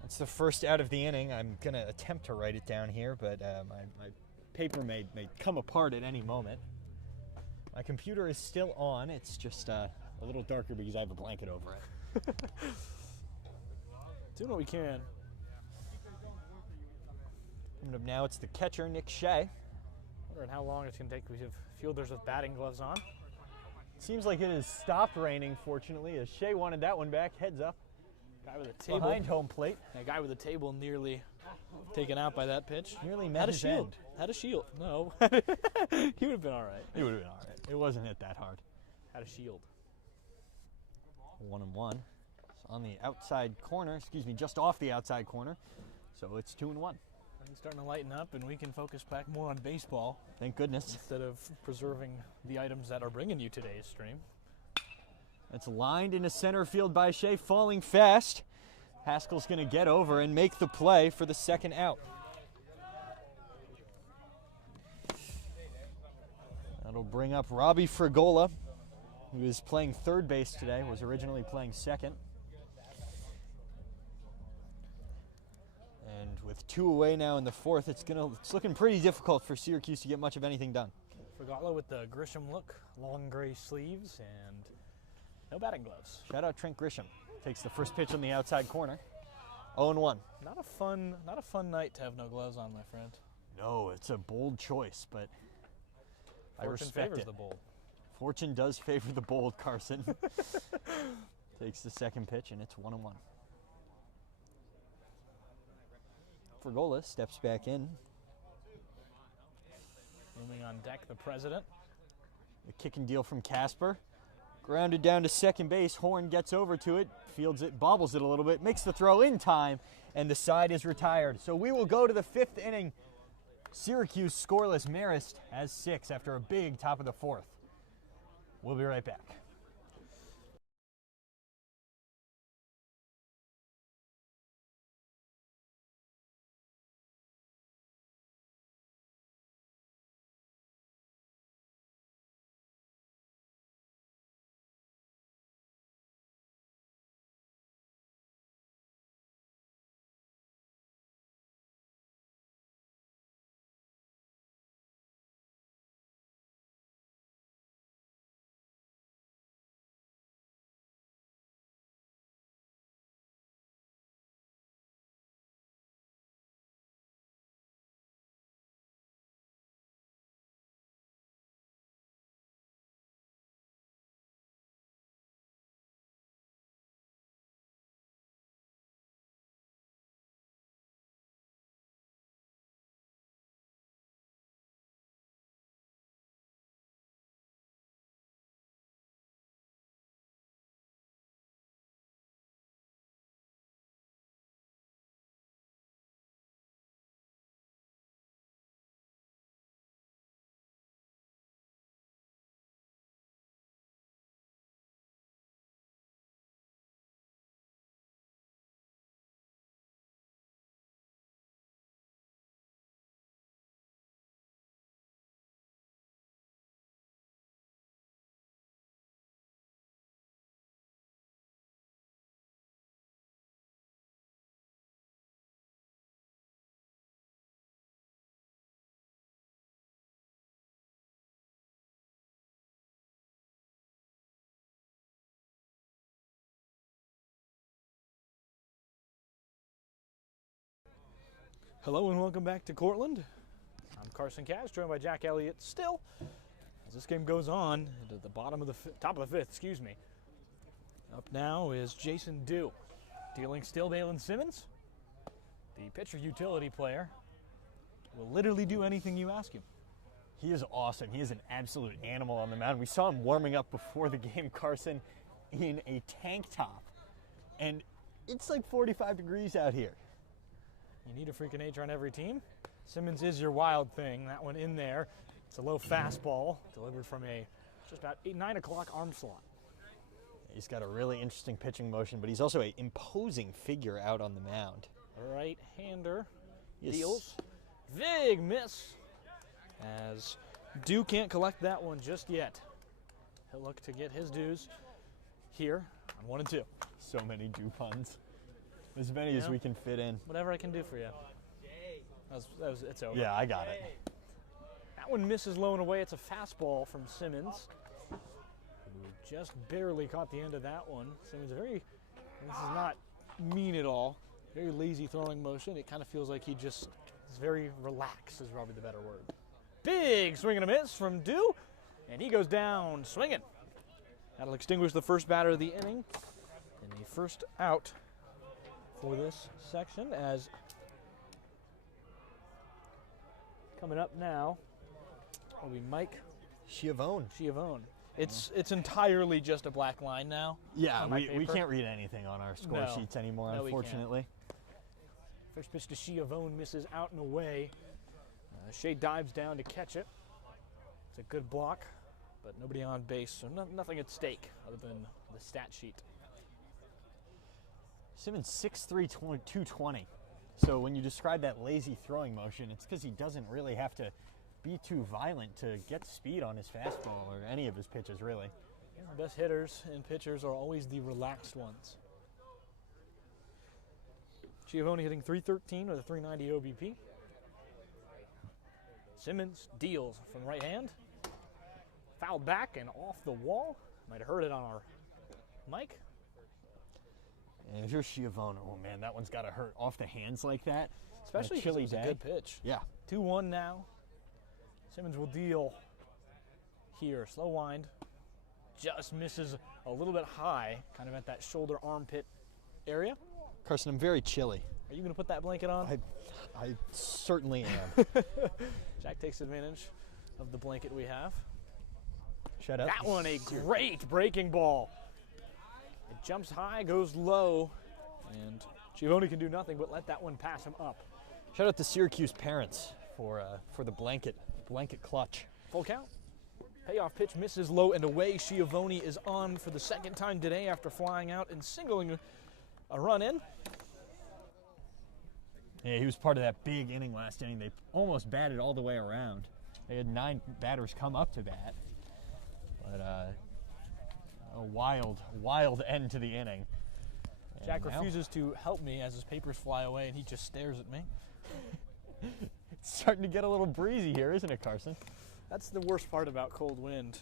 That's the first out of the inning. I'm going to attempt to write it down here, but my paper may come apart at any moment. My computer is still on. It's just a little darker because I have a blanket over it. Doing what we can. Coming up now, it's the catcher, Nick Shea. Wondering how long it's going to take. We have fielders with batting gloves on. Seems like it has stopped raining, fortunately, as Shea wanted that one back. Heads up. Guy with a table. Behind home plate. A guy with a table nearly taken out by that pitch. Nearly met his end. Had a shield. No. He would have been all right. He would have been all right. It wasn't hit that hard. Had a shield. 1-1. On the outside corner, just off the outside corner. So it's 2-1. Things starting to lighten up, and we can focus back more on baseball. Thank goodness. Instead of preserving the items that are bringing you today's stream. It's lined into center field by Shea, falling fast. Haskell's going to get over and make the play for the second out. That'll bring up Robbie Frigola, who is playing third base today, was originally playing second. And with 2 away now in the fourth, it's looking pretty difficult for Syracuse to get much of anything done. Frigola with the Grisham look, long gray sleeves, and no batting gloves. Shout out Trent Grisham. Takes the first pitch on the outside corner. 0-1. Not a fun night to have no gloves on, my friend. No, it's a bold choice, but I respect favors it. The bold. Fortune does favor the bold, Carson. Takes the second pitch, and it's 1-1. Frigola steps back in. Moving on deck, the president. The kick and deal from Casper. Grounded down to second base. Horn gets over to it, fields it, bobbles it a little bit, makes the throw in time, and the side is retired. So we will go to the 5th inning. Syracuse scoreless. Marist has 6 after a big top of the 4th. We'll be right back. Hello and welcome back to Cortland. I'm Carson Cash, joined by Jack Elliott still. As this game goes on, to the top of the fifth, excuse me. Up now is Jason Dew, dealing still Dalen Simmons. The pitcher utility player will literally do anything you ask him. He is awesome. He is an absolute animal on the mound. We saw him warming up before the game, Carson, in a tank top. And it's like 45 degrees out here. You need a freak of nature on every team. Simmons is your wild thing. That one in there. It's a low fastball delivered from a just about 9 o'clock arm slot. He's got a really interesting pitching motion, but he's also an imposing figure out on the mound. Right-hander Yes. deals. Big miss as Dew can't collect that one just yet. He'll look to get his dues here on 1 and 2. So many Dew puns. As many as we can fit in. Whatever I can do for you. It's over. Yeah, I got it. That one misses low and away. It's a fastball from Simmons, who just barely caught the end of that one. Simmons this is not mean at all, very lazy throwing motion. It kind of feels like he just is very relaxed is probably the better word. Big swing and a miss from Dew, and he goes down swinging. That'll extinguish the first batter of the inning and the first out for this section. As coming up now will be Mike Schiavone. It's entirely just a black line now. Yeah, we can't read anything on our score sheets anymore, unfortunately. First pitch to Schiavone misses out and away. Shea dives down to catch it. It's a good block, but nobody on base, so nothing at stake other than the stat sheet. Simmons 6'3", 220. So when you describe that lazy throwing motion, it's because he doesn't really have to be too violent to get speed on his fastball or any of his pitches, really. Yeah, the best hitters and pitchers are always the relaxed ones. Schiavone hitting .313 with a .390 OBP. Simmons deals from right hand. Fouled back and off the wall. Might have heard it on our mic. And if you're Schiavone, oh man, that one's got to hurt off the hands like that. Especially because it was a good pitch. Yeah. 2-1 now. Simmons will deal here. Slow wind. Just misses a little bit high, kind of at that shoulder armpit area. Carson, I'm very chilly. Are you going to put that blanket on? I certainly am. Jack takes advantage of the blanket we have. Shut up. That one, a great breaking ball. It jumps high, goes low, and Schiavone can do nothing but let that one pass him up. Shout out to Syracuse parents for the blanket clutch. Full count. Payoff pitch misses low and away. Schiavone is on for the second time today after flying out and singling a run in. Yeah, he was part of that big inning last inning. They almost batted all the way around. They had 9 batters come up to bat. But a wild end to the inning. Jack refuses to help me as his papers fly away, and he just stares at me. It's starting to get a little breezy here, isn't it, Carson? That's the worst part about cold wind,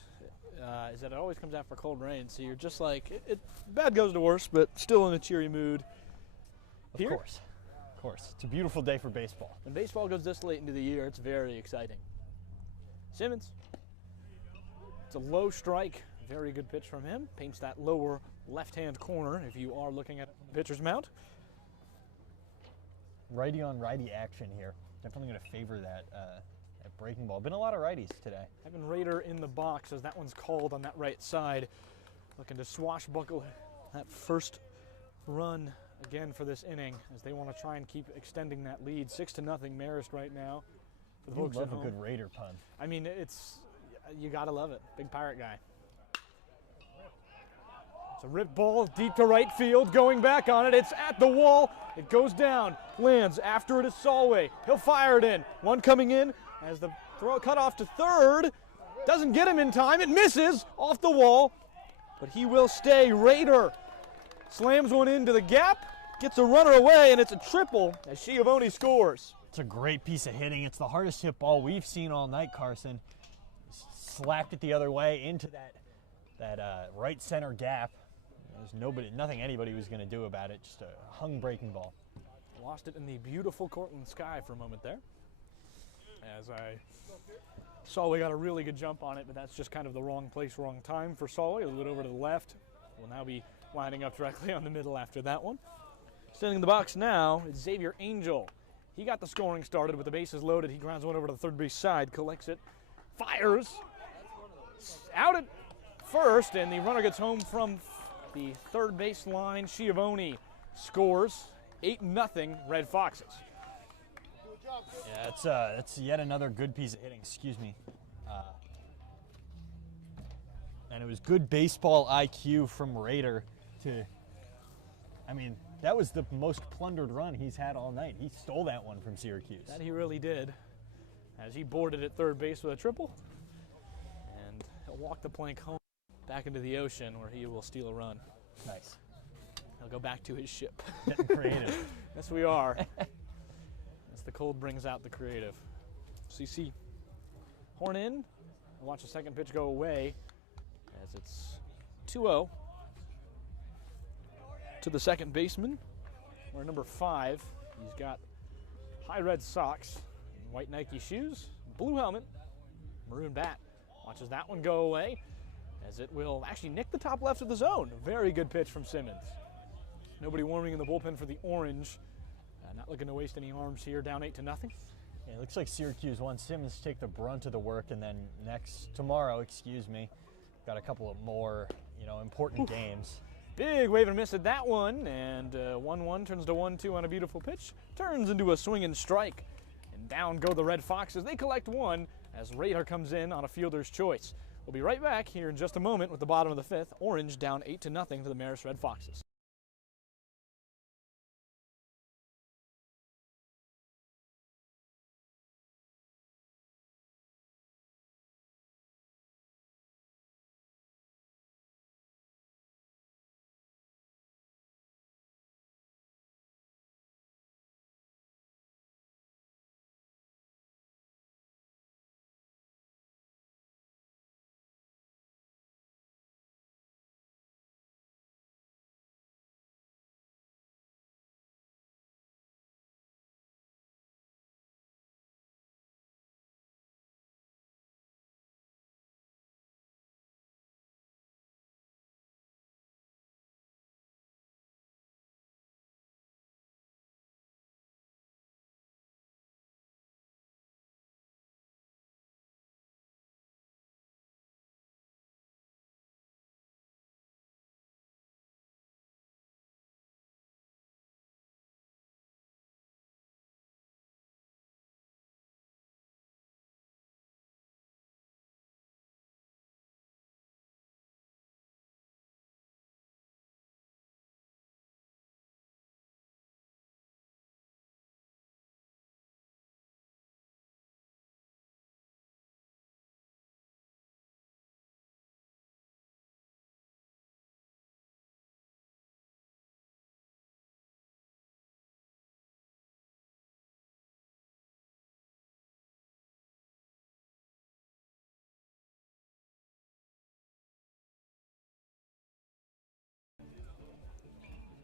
is that it always comes after cold rain. So you're just like, bad goes to worse, but still in a cheery mood. Of course. It's a beautiful day for baseball. When baseball goes this late into the year, it's very exciting. Simmons. It's a low strike. Very good pitch from him. Paints that lower left-hand corner if you are looking at pitcher's mount. Righty on righty action here. Definitely going to favor that breaking ball. Been a lot of righties today. Evan Rader in the box as that one's called on that right side. Looking to swashbuckle that first run again for this inning as they want to try and keep extending that lead. 6-0 Marist right now. For the folks love at home. a good Raider pun. I mean, you gotta love it. Big Pirate guy. It's a rip ball deep to right field. Going back on it. It's at the wall. It goes down. Lands. After it is Solway. He'll fire it in. One coming in as the throw cut off to third. Doesn't get him in time. It misses off the wall. But he will stay. Raider slams one into the gap. Gets a runner away, and it's a triple as Schiavone scores. It's a great piece of hitting. It's the hardest hit ball we've seen all night, Carson. Slapped it the other way into that right center gap. There's nothing anybody was going to do about it. Just a hung breaking ball. Lost it in the beautiful Cortland sky for a moment there. As I saw, we got a really good jump on it, but that's just kind of the wrong place, wrong time for Solway. A little bit over to the left. We'll now be lining up directly on the middle after that one. Standing in the box now is Xavier Angel. He got the scoring started with the bases loaded. He grounds one over to the third base side, collects it, fires, out at first, and the runner gets home from the third base line. Schiavone scores 8-0 Red Foxes. Yeah, it's yet another good piece of hitting. Excuse me. And it was good baseball IQ from Raider to. I mean, that was the most plundered run he's had all night. He stole that one from Syracuse. That he really did, as he boarded at third base with a triple, and he'll walk the plank home back into the ocean where he will steal a run. Nice. He'll go back to his ship. Getting creative. Yes, we are. As the cold brings out the creative. CC horn in. Watch the second pitch go away as it's 2-0 to the second baseman. We're number 5. He's got high red socks, white Nike shoes, blue helmet, maroon bat. Watches that one go away as it will actually nick the top left of the zone. Very good pitch from Simmons. Nobody warming in the bullpen for the Orange. Not looking to waste any arms here, down 8-0. Yeah, it looks like Syracuse wants Simmons to take the brunt of the work, and then tomorrow, got a couple of more, important games. Big wave and miss at that one, and 1-1 turns to 1-2 on a beautiful pitch. Turns into a swing and strike, and down go the Red Foxes. They collect one as Raider comes in on a fielder's choice. We'll be right back here in just a moment with the bottom of the 5th. Orange down 8-0 to the Marist Red Foxes.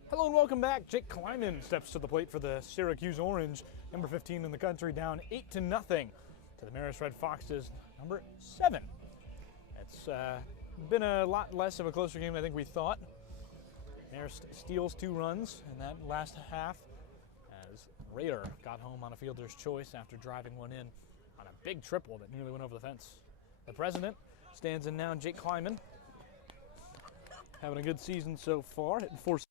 Hello and welcome back. Jake Kleiman steps to the plate for the Syracuse Orange, number 15 in the country, down 8-0 to the Marist Red Foxes, number 7. It's been a lot less of a closer game than I think we thought. Marist steals 2 runs in that last half as Raider got home on a fielder's choice after driving one in on a big triple that nearly went over the fence. The president stands in now, Jake Kleiman, having a good season so far, hitting 4.7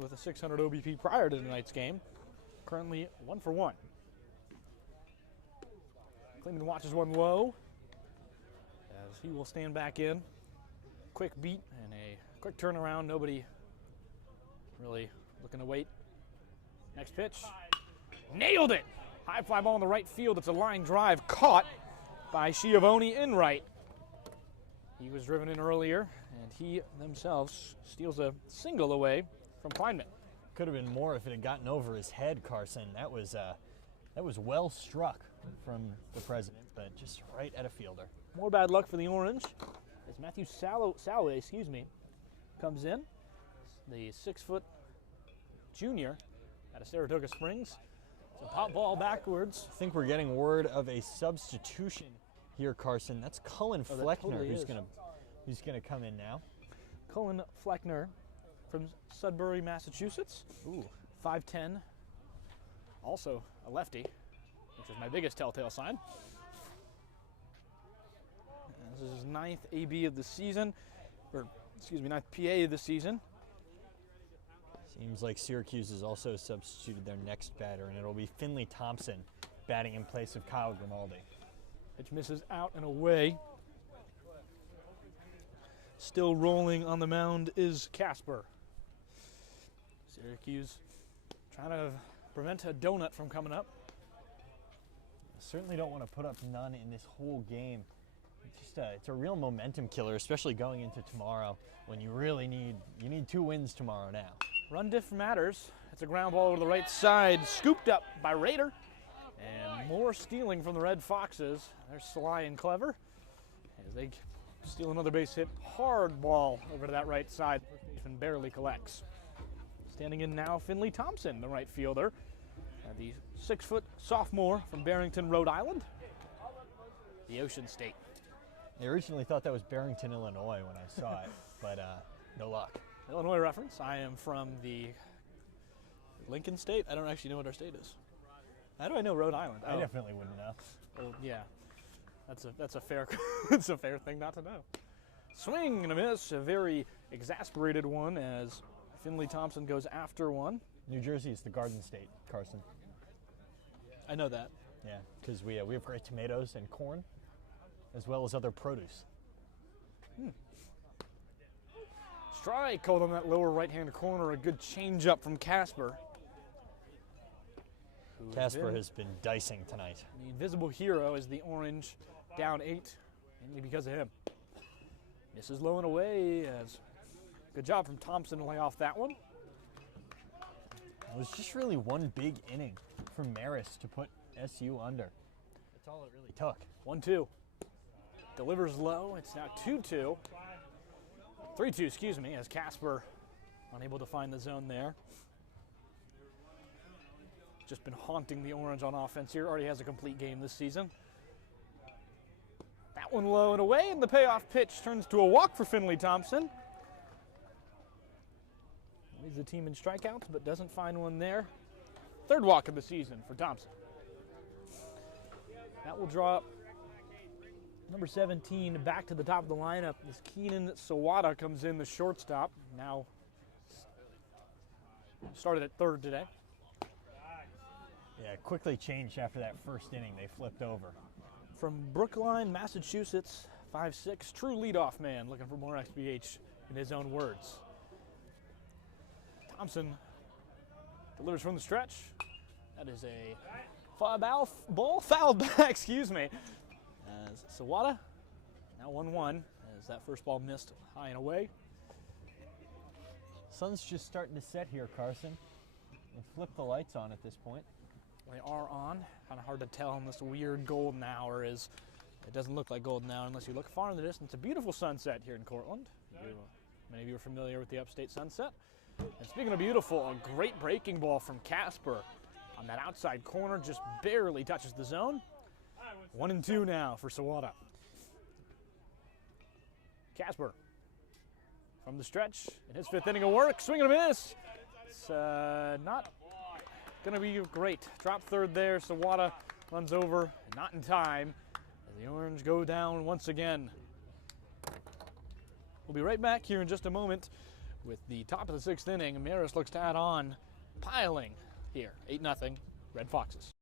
with a 600 OBP prior to tonight's game. Currently 1 for 1. Kleiman watches one low as he will stand back in. Quick beat and a quick turnaround. Nobody really looking to wait. Next pitch. Nailed it! High fly ball in the right field. It's a line drive caught by Schiavone in right. He was driven in earlier, and he themselves steals a single away from Kleinman. Could have been more if it had gotten over his head, Carson. That was well struck from the president, but just right at a fielder. More bad luck for the Orange as Matthew Salway, comes in. The 6-foot junior out of Saratoga Springs. It's a pop ball backwards. I think we're getting word of a substitution here, Carson. That's Cullen Fleckner totally who's gonna come in now. Cullen Fleckner from Sudbury, Massachusetts. Ooh. 5'10", also a lefty, which is my biggest telltale sign. This is his 9th AB of the season, or excuse me, 9th PA of the season. Seems like Syracuse has also substituted their next batter, and it'll be Finley Thompson batting in place of Kyle Grimaldi. Pitch misses out and away. Still rolling on the mound is Casper. Syracuse trying to prevent a donut from coming up. Certainly don't want to put up none in this whole game. It's a real momentum killer, especially going into tomorrow when you really need 2 wins tomorrow now. Run diff matters. It's a ground ball over the right side, scooped up by Rader. And more stealing from the Red Foxes. They're sly and clever as they steal another base hit. Hard ball over to that right side. And barely collects. Standing in now, Finley Thompson, the right fielder. The 6-foot sophomore from Barrington, Rhode Island. The Ocean State. I originally thought that was Barrington, Illinois when I saw it, but no luck. Illinois reference. I am from the Lincoln State. I don't actually know what our state is. How do I know Rhode Island? I definitely wouldn't know. Well, yeah, that's a fair it's a fair thing not to know. Swing and a miss, a very exasperated one as Finley Thompson goes after one. New Jersey is the Garden State, Carson. I know that. Yeah, because we have great tomatoes and corn, as well as other produce. Strike called on that lower right-hand corner. A good change-up from Casper. Casper has been dicing tonight. The invisible hero is the Orange, down 8, mainly because of him. Misses low and away. As good job from Thompson to lay off that one. It was just really one big inning from Marist to put SU under. That's all it really took. 1-2. Delivers low. It's now 2-2. 3-2, excuse me, as Casper unable to find the zone there. Just been haunting the Orange on offense here. Already has a complete game this season. That one low and away, and the payoff pitch turns to a walk for Finley Thompson. Leads the team in strikeouts, but doesn't find one there. 3rd walk of the season for Thompson. That will draw up number 17 back to the top of the lineup. This Keenan Sawada comes in, the shortstop. Now started at 3rd today. Yeah, quickly changed after that first inning. They flipped over. From Brookline, Massachusetts, 5'6", true leadoff man, looking for more XPH in his own words. Thompson delivers from the stretch. That is a foul back, excuse me. As Sawada, now 1-1, as that first ball missed high and away. Sun's just starting to set here, Carson. We'll flip the lights on at this point. They are on. Kind of hard to tell in this weird golden hour. It doesn't look like golden hour unless you look far in the distance. A beautiful sunset here in Cortland. Many of you are familiar with the upstate sunset. And speaking of beautiful, a great breaking ball from Casper on that outside corner, just barely touches the zone. 1-2 now for Sawada. Casper from the stretch in his 5th inning of work, swing and a miss. It's not going to be great. Drop 3rd there. Sawada runs over, not in time. As the Orange go down once again. We'll be right back here in just a moment with the top of the 6th inning. Marist looks to add on, piling here, 8-0, Red Foxes.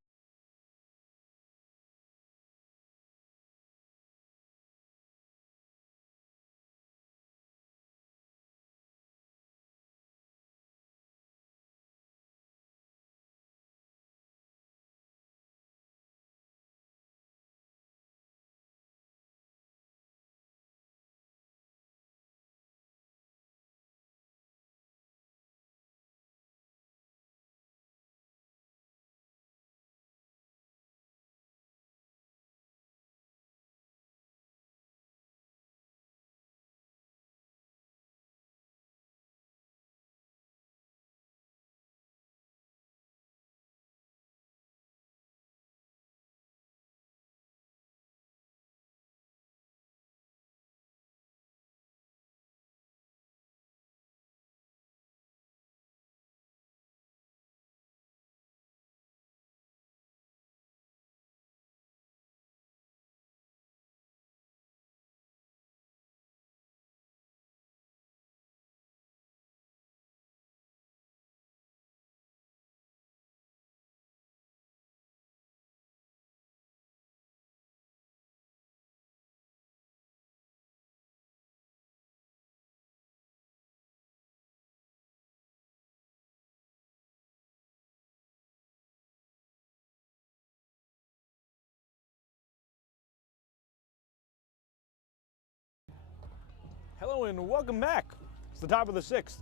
Hello and welcome back. It's the top of the 6th.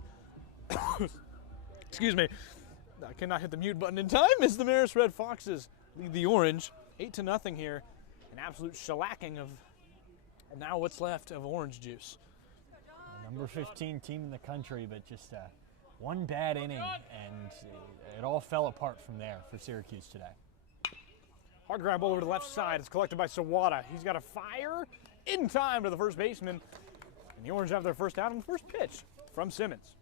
Excuse me. I cannot hit the mute button in time as the Marist Red Foxes lead the Orange 8-0 here. An absolute shellacking of now what's left of orange juice. Number 15 team in the country, but just one bad inning, and it all fell apart from there for Syracuse today. Hard grab ball over to the left side. It's collected by Sawada. He's got a fire in time to the first baseman. And the Orange have their first out on the first pitch from Simmons.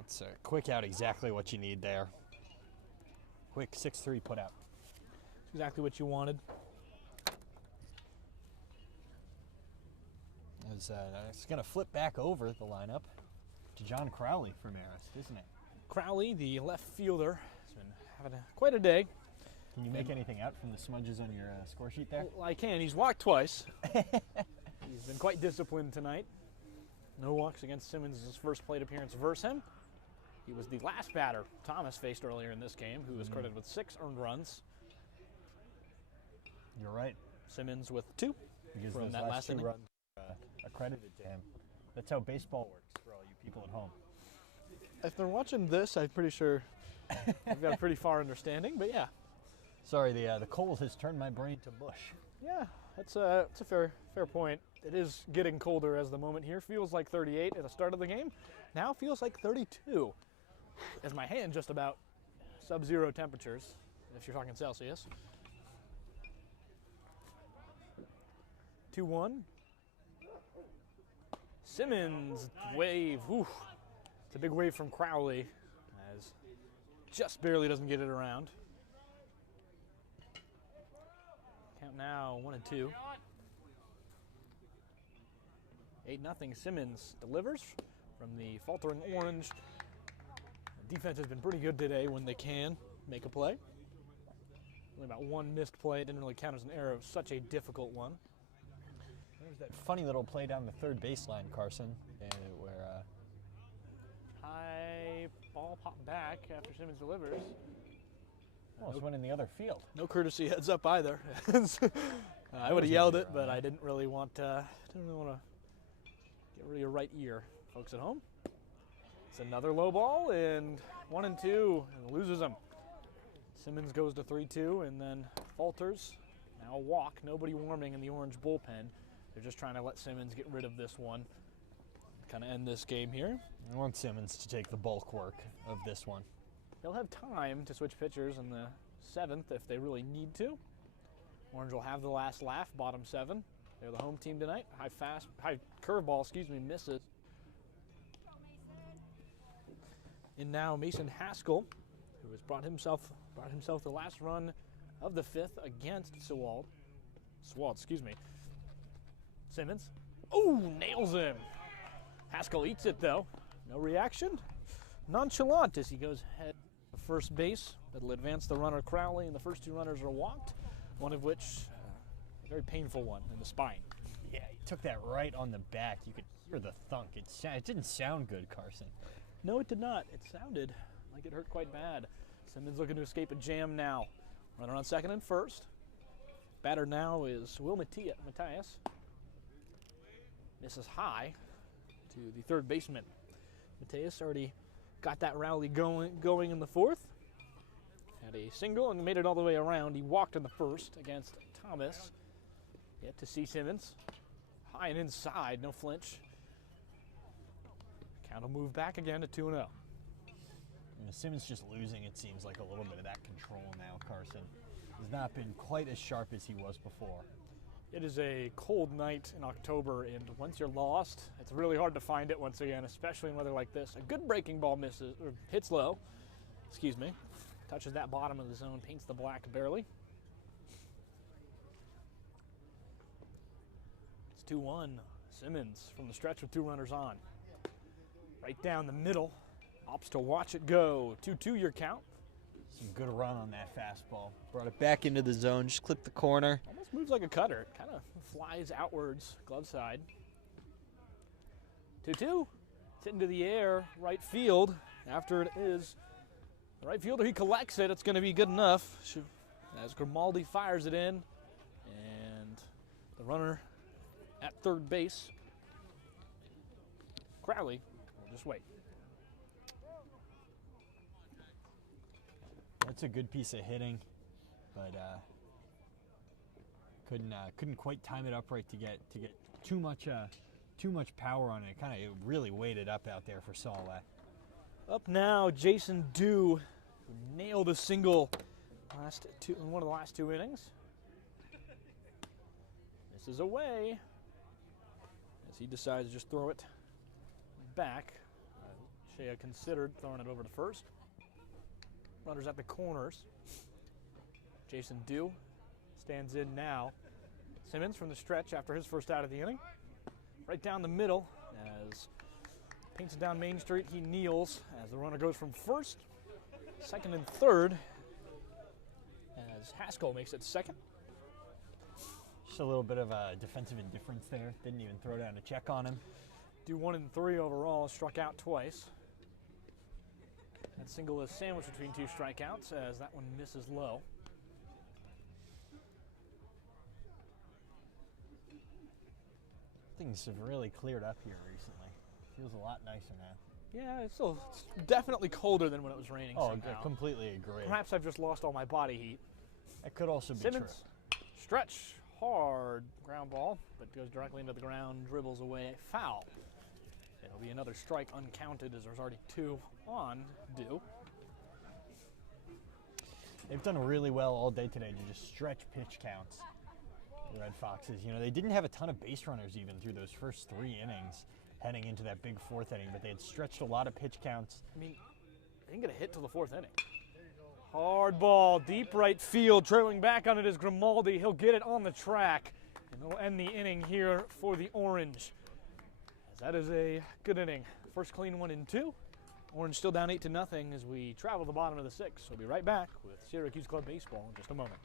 It's a quick out, exactly what you need there. Quick 6-3 put out. Exactly what you wanted. It's going to flip back over the lineup to John Crowley for Marist, isn't it? Crowley, the left fielder, has been having quite a day. Can you make anything out from the smudges on your score sheet there? Well, I can. He's walked twice. He's been quite disciplined tonight. No walks against Simmons' his first plate appearance versus him. He was the last batter Thomas faced earlier in this game, who was credited with 6 earned runs. You're right. Simmons with 2 because from those that last 2 inning. runs accredited to him. That's how baseball works for all you people at home. If they're watching this, I'm pretty sure I've got a pretty far understanding, but yeah. Sorry, the cold has turned my brain to mush. Yeah, that's a fair point. It is getting colder as the moment here. Feels like 38 at the start of the game. Now feels like 32. As my hand just about sub-zero temperatures, if you're talking Celsius. 2-1. Simmons wave. Whew. It's a big wave from Crowley, as just barely doesn't get it around. Count now 1-2. 8-0. Simmons delivers from the faltering Orange. The defense has been pretty good today when they can make a play. Only about 1 missed play. It didn't really count as an error of such a difficult one. There's that funny little play down the third baseline, Carson, where high ball popped back after Simmons delivers. Almost went in the other field. No courtesy heads up either. I would have yelled it, but I didn't really want to get rid of your right ear, folks at home. It's another low ball, and 1-2, and loses them. Simmons goes to 3-2, and then falters. Now a walk. Nobody warming in the Orange bullpen. They're just trying to let Simmons get rid of this one. Kind of end this game here. I want Simmons to take the bulk work of this one. They'll have time to switch pitchers in the 7th if they really need to. Orange will have the last laugh, bottom 7. They're the home team tonight. High curveball, misses. And now Mason Haskell, who has brought himself the last run of the 5th against Swald, Simmons. Oh, nails him. Haskell eats it though. No reaction. Nonchalant as he goes head to first base. That'll advance the runner Crowley, and the first 2 runners are walked, one of which a very painful one in the spine. Yeah, he took that right on the back. You could hear the thunk. It didn't sound good, Carson. No, it did not. It sounded like it hurt quite bad. Simmons looking to escape a jam now. Runner on second and first. Batter now is Will Matthias. Misses high to the third baseman. Matthias already got that rally going in the 4th. Had a single and made it all the way around. He walked in the first against Thomas. Yet to see Simmons. High and inside, no flinch. Count will move back again to 2-0. Simmons just losing, it seems like, a little bit of that control now, Carson. He's not been quite as sharp as he was before. It is a cold night in October, and once you're lost, it's really hard to find it once again, especially in weather like this. A good breaking ball hits low, touches that bottom of the zone, paints the black barely. It's 2-1. Simmons from the stretch with 2 runners on. Right down the middle, opts to watch it go. 2-2 your count. Some good run on that fastball. Brought it back into the zone, just clipped the corner. Almost moves like a cutter. Kind of flies outwards, glove side. 2-2. It's hit into the air, right field. After it is the right fielder, he collects it. It's going to be good enough. As Grimaldi fires it in. And the runner at third base Crowley will just wait. That's a good piece of hitting, but couldn't quite time it up right to get too much power on it. Kind of really weighted up out there for Solway. Up now, Jason Dew, who nailed a single in one of the last 2 innings. This is away as he decides to just throw it back. Shea considered throwing it over to first. Runners at the corners. Jason Dew stands in now. Simmons from the stretch after his first out of the inning. Right down the middle as paints it down Main Street. He kneels as the runner goes from first, second, and third as Haskell makes it second. Just a little bit of a defensive indifference there. Didn't even throw down a check on him. Dew 1 and 3 overall, struck out twice. That single is sandwiched between 2 strikeouts as that one misses low. Things have really cleared up here recently. Feels a lot nicer now. Yeah, it's definitely colder than when it was raining. Oh, somehow. I completely agree. Perhaps I've just lost all my body heat. That could also be Simmons, true. stretch, hard ground ball, but goes directly into the ground, dribbles away, foul. It'll be another strike uncounted as there's already 2 on Dew. They've done really well all day today to just stretch pitch counts. The Red Foxes, you know, they didn't have a ton of base runners even through those first 3 innings heading into that big 4th inning, but they had stretched a lot of pitch counts. I mean, they didn't get a hit till the 4th inning. Hard ball, deep right field, trailing back on it is Grimaldi. He'll get it on the track, and they'll end the inning here for the Orange. As that is a good inning. First clean 1 and 2. Orange still down 8-0 as we travel the bottom of the 6th. We'll be right back with Syracuse Club Baseball in just a moment.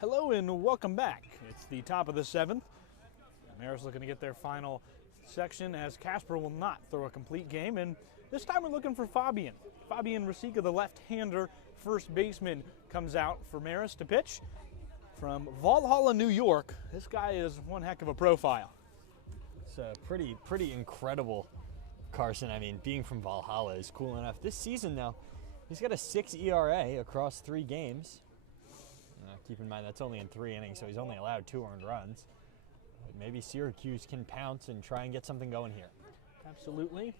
Hello and welcome back. It's the top of the 7th. Marist looking to get their final section as Casper will not throw a complete game, and this time we're looking for Fabian. Fabian Rasica, the left-hander first baseman, comes out for Marist to pitch. From Valhalla, New York, this guy is one heck of a profile. It's pretty incredible, Carson. I mean, being from Valhalla is cool enough. This season, though, he's got a 6 ERA across 3 games. Keep in mind that's only in 3 innings, so he's only allowed 2 earned runs. But maybe Syracuse can pounce and try and get something going here. Absolutely.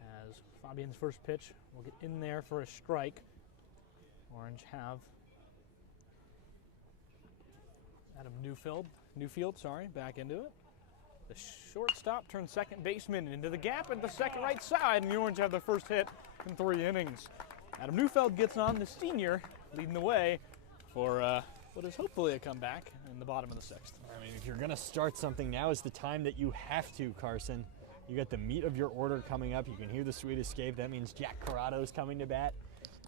As Fabian's first pitch will get in there for a strike. Orange have Adam Newfield, back into it. The shortstop turns second baseman into the gap at the second right side, and the Orange have their first hit in 3 innings. Adam Newfield gets on, the senior, leading the way for what is hopefully a comeback in the bottom of the 6th. I mean, if you're going to start something, now is the time that you have to, Carson. You got the meat of your order coming up. You can hear the Sweet Escape. That means Jack Corrado's coming to bat.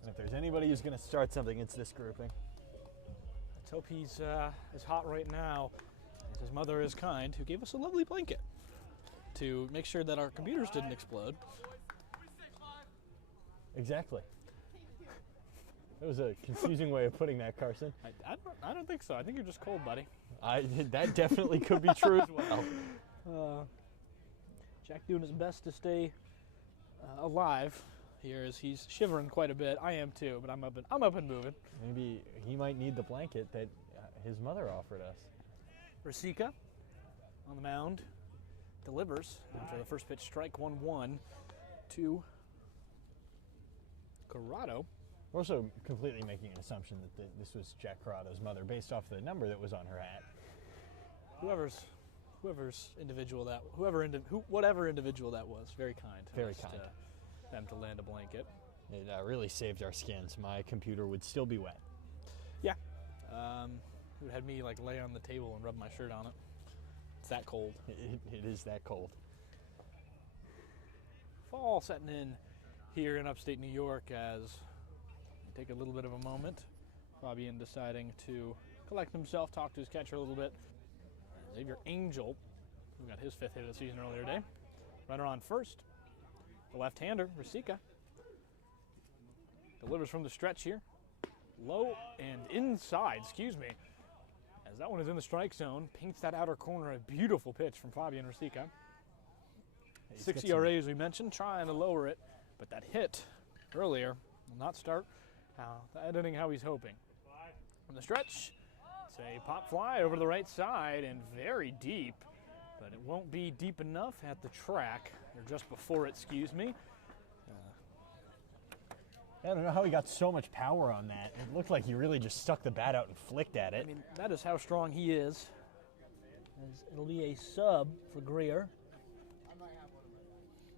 And if there's anybody who's going to start something, it's this grouping. Let's hope he's as hot right now as his mother is kind, who gave us a lovely blanket to make sure that our computers didn't explode. Exactly. That was a confusing way of putting that, Carson. I don't think so. I think you're just cold, buddy. That definitely could be true as well. Jack doing his best to stay alive here as he's shivering quite a bit. I am too, but I'm up and moving. Maybe he might need the blanket that his mother offered us. Rasica on the mound delivers after the first pitch strike 1-1 to Corrado. We're also completely making an assumption that this was Jack Corrado's mother based off the number that was on her hat. Whatever individual that was, very kind. Very kind. Them to land a blanket. It really saved our skins. My computer would still be wet. Yeah. It had me like lay on the table and rub my shirt on it. It's that cold. It is that cold. Fall setting in here in upstate New York as we take a little bit of a moment. Fabian deciding to collect himself, talk to his catcher a little bit. Xavier Angel, who got his 5th hit of the season earlier today. Runner on first. The left-hander, Rasica, delivers from the stretch here. Low and inside, as that one is in the strike zone. Paints that outer corner, a beautiful pitch from Fabian Rasica. 6 ERA, as we mentioned, trying to lower it, but that hit earlier will not start that inning how he's hoping. From the stretch, it's a pop fly over to the right side and very deep, but it won't be deep enough at the track, or just before it, I don't know how he got so much power on that. It looked like he really just stuck the bat out and flicked at it. I mean, that is how strong he is. As it'll be a sub for Greer.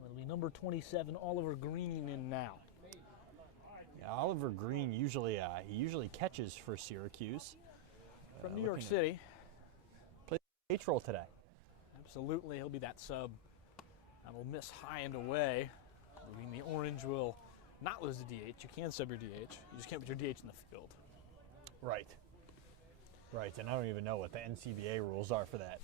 It'll be number 27, Oliver Green, in now. Yeah, Oliver Green usually catches for Syracuse. From New York City. Played H role today. Absolutely, he'll be that sub. And will miss high and away. I mean, the Orange will not lose the DH. You can sub your DH. You just can't put your DH in the field. Right. Right, and I don't even know what the NCBA rules are for that.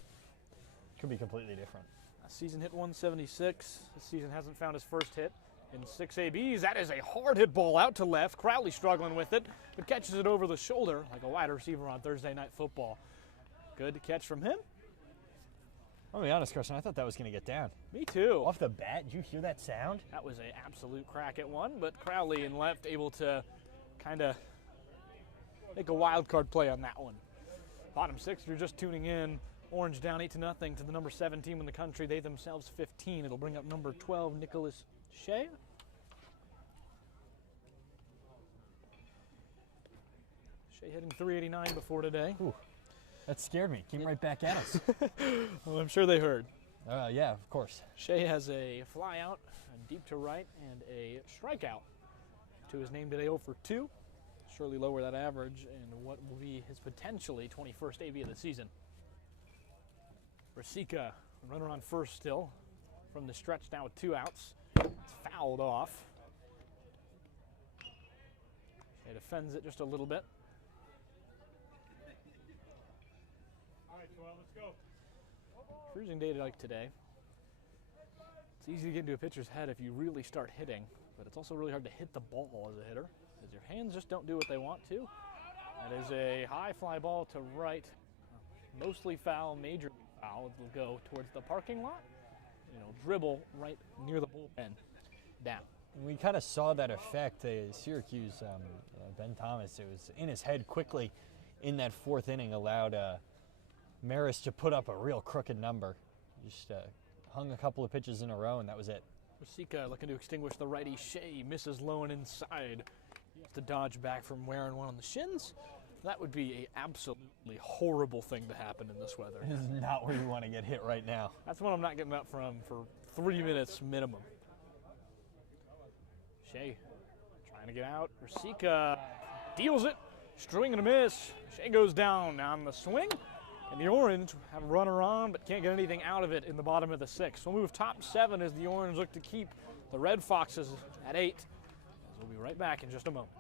Could be completely different. Season hit 176. This season hasn't found his first hit in 6 ABs. That is a hard hit ball out to left. Crowley struggling with it, but catches it over the shoulder like a wide receiver on Thursday Night Football. Good catch from him. I'll be honest, Carson, I thought that was going to get down. Me too. Off the bat, did you hear that sound? That was an absolute crack at one, but Crowley in left able to kind of make a wild card play on that one. Bottom 6, if you're just tuning in, Orange down 8-0 to the number 7 team in the country. They themselves 15. It'll bring up number 12, Nicholas Shea. Shea hitting .389 before today. Ooh, that scared me. Came right back at us. Well, I'm sure they heard. Yeah, of course. Shea has a fly out, a deep to right, and a strikeout to his name today, 0 for 2. Surely lower that average and what will be his potentially 21st AB of the season. Rasica, runner on first still from the stretch now with 2 outs. It's fouled off. Shea defends it just a little bit. All right, Joel, let's go. Cruising day like today. It's easy to get into a pitcher's head if you really start hitting, but it's also really hard to hit the ball as a hitter, because your hands just don't do what they want to. That is a high fly ball to right, mostly foul, major foul. It will go towards the parking lot. Dribble right near the bullpen, down. We kind of saw that effect. Syracuse, Ben Thomas, it was in his head quickly in that 4th inning, allowed Marist to put up a real crooked number. Just hung a couple of pitches in a row, and that was it. Rasica looking to extinguish the righty. Shea misses low and inside. He has to dodge back from wearing one on the shins. That would be an absolutely horrible thing to happen in this weather. This is not where you want to get hit right now. That's what I'm not getting up from for 3 minutes minimum. Shea trying to get out. Rasika deals it. String and a miss. Shea goes down on the swing. And the Orange have a runner on, but can't get anything out of it in the bottom of the 6th. We'll move top 7 as the Orange look to keep the Red Foxes at 8. As we'll be right back in just a moment.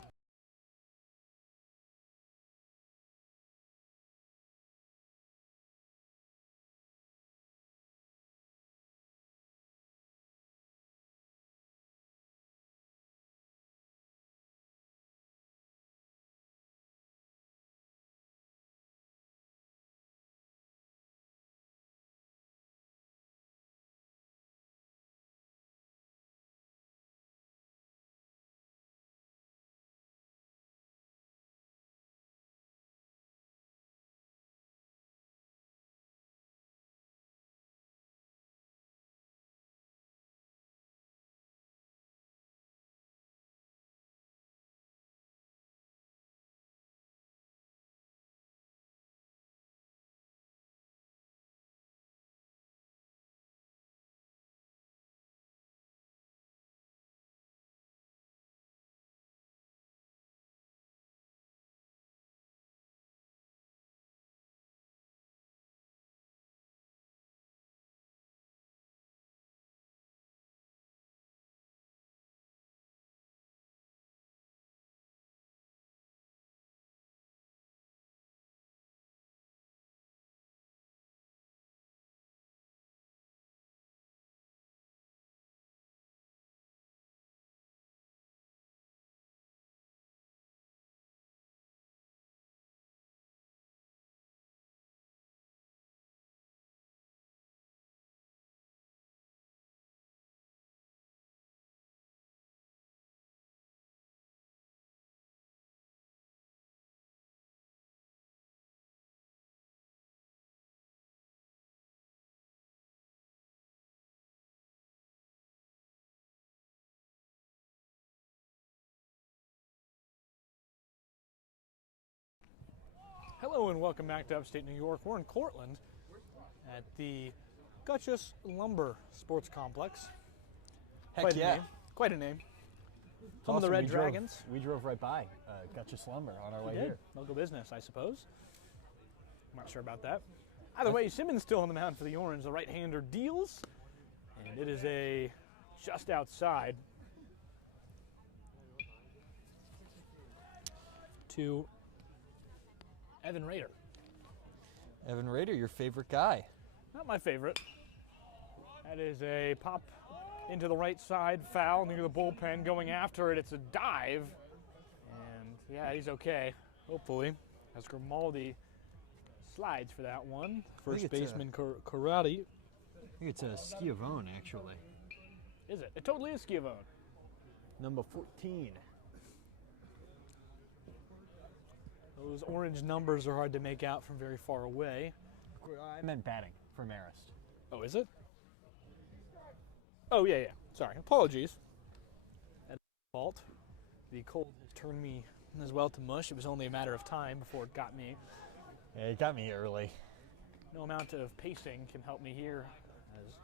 Hello and welcome back to Upstate New York. We're in Cortland at the Gutchess Lumber Sports Complex. Heck Quite yeah. a name. Quite a name. Home of the Awesome. Red Dragons. We drove right by Gutchess Lumber on our way here. Local business, I suppose. I'm not sure about that. Either way, Simmons still on the mound for the Orange. The right-hander deals, and it is a just outside to Evan Rader. Evan Rader, your favorite guy. Not my favorite. That is a pop into the right side, foul near the bullpen, going after it. It's a dive, and yeah, he's okay, hopefully, as Grimaldi slides for that one. First baseman Karate. I think it's a Schiavone, actually. Is it? It totally is Schiavone. Number 14. Those orange numbers are hard to make out from very far away. I meant batting for Marist. Oh, is it? Oh, yeah. Sorry. Apologies. That's my fault. The cold has turned me as well to mush. It was only a matter of time before it got me. Yeah, it got me early. No amount of pacing can help me here as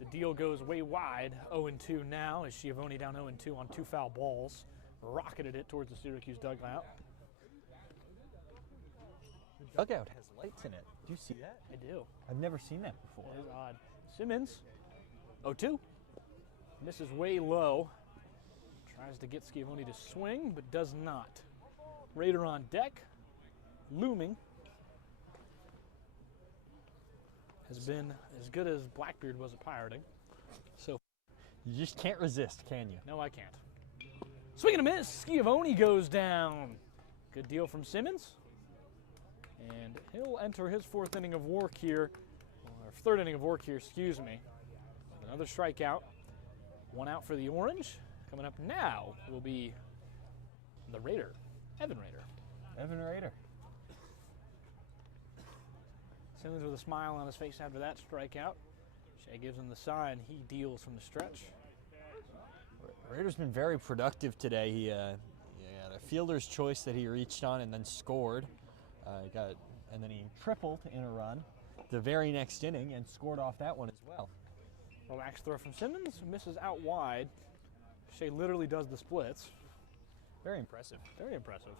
the deal goes way wide. 0-2 now as Schiavone down 0-2 on 2 foul balls. Rocketed it towards the Syracuse dugout. The dugout has lights in it. Do you see that? I do. I've never seen that before. That is odd. Simmons, 0-2. Misses way low. Tries to get Schiavone to swing, but does not. Rader on deck. Looming. Has been as good as Blackbeard was at pirating. So You just can't resist, can you? no, I can't. Swing and a miss. Schiavone goes down. Good deal from Simmons. And he'll enter his 4th inning of work here, or 3rd inning of work here, excuse me. Another strikeout. 1 out for the Orange. Coming up now will be the Raider, Evan Rader. Evan Rader. Simmons with a smile on his face after that strikeout. Shea gives him the sign. He deals from the stretch. Rader's been very productive today. He had a fielder's choice that he reached on and then scored. And then he tripled in a run the very next inning and scored off that one as well. Relaxed throw from Simmons, misses out wide. Shea literally does the splits. Very impressive. Very impressive.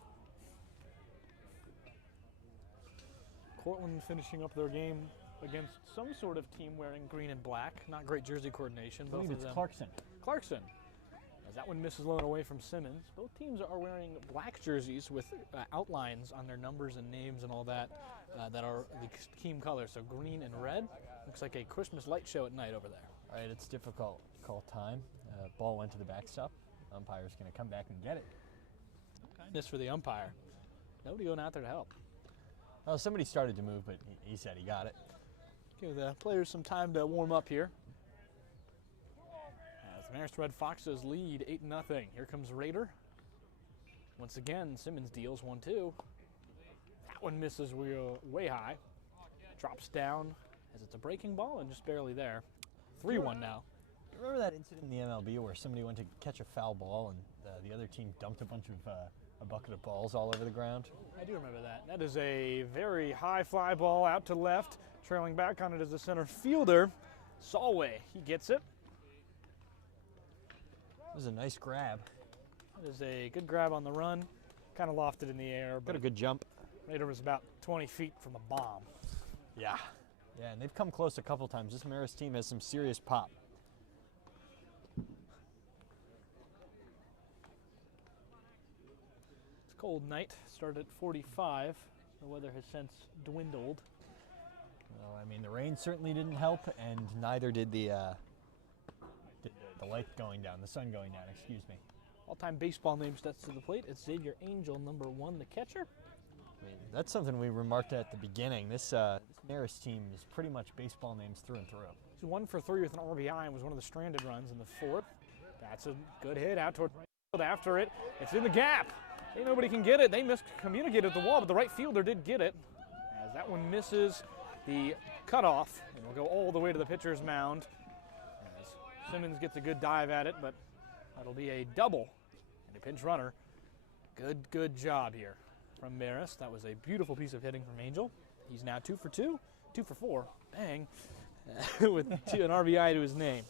Cortland finishing up their game against some sort of team wearing green and black. Not great jersey coordination. I believe it's Clarkson. Clarkson. As that one misses low and away from Simmons. Both teams are wearing black jerseys with outlines on their numbers and names and all that that are the team colors. So green and red. Looks like a Christmas light show at night over there. All right, it's difficult call time. Ball went to the backstop. Umpire's going to come back and get it. Kindness for the umpire. Nobody going out there to help. Well, somebody started to move, but he said he got it. Give the players some time to warm up here. As the Marist Red Foxes lead 8-0. Here comes Raider. Once again, Simmons deals 1-2. That one misses way high. Drops down as it's a breaking ball and just barely there. 3-1 now. Remember that incident in the MLB where somebody went to catch a foul ball and the other team dumped a bunch of a bucket of balls all over the ground? I do remember that. That is a very high fly ball out to left. Trailing back on it is the center fielder, Solway. He gets it. That was a nice grab. That is a good grab on the run. Kind of lofted in the air. Got a good jump. Raider was about 20 feet from a bomb. Yeah. Yeah, and they've come close a couple times. This Marist team has some serious pop. It's a cold night. Started at 45. The weather has since dwindled. Well, I mean, the rain certainly didn't help, and neither did the light going down, the sun going down, excuse me. All-time baseball name steps to the plate. It's Xavier Angel, number 1, the catcher. I mean, that's something we remarked at the beginning. This Marist team is pretty much baseball names through and through. He's 1 for 3 with an RBI and was one of the stranded runs in the 4th. That's a good hit out toward right field. After it, it's in the gap. Ain't nobody can get it. They miscommunicated the wall, but the right fielder did get it. As that one misses the cutoff, and will go all the way to the pitcher's mound. As Simmons gets a good dive at it, but that'll be a double and a pinch runner. Good job here from Marist. That was a beautiful piece of hitting from Angel. He's now 2 for 2, 2 for 4, bang, with an RBI to his name.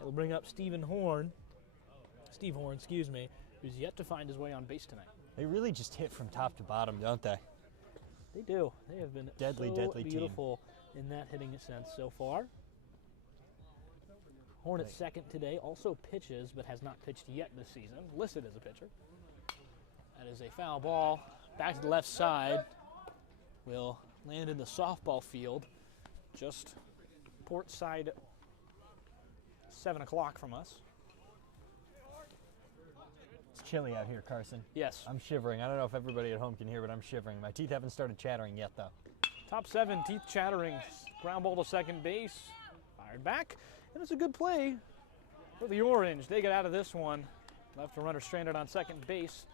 It'll bring up Steve Horn, who's yet to find his way on base tonight. They really just hit from top to bottom, don't they? They do. They have been deadly beautiful in that hitting sense so far. Horn at second today, also pitches, but has not pitched yet this season. Listed as a pitcher. That is a foul ball. Back to the left side. Will land in the softball field, just port side 7 o'clock from us. It's chilly out here, Carson. Yes. I'm shivering. I don't know if everybody at home can hear, but I'm shivering. My teeth haven't started chattering yet, though. Top 7, teeth chattering. Ground ball to second base. Fired back. And it's a good play for the Orange. They get out of this one. Left a runner stranded on second base.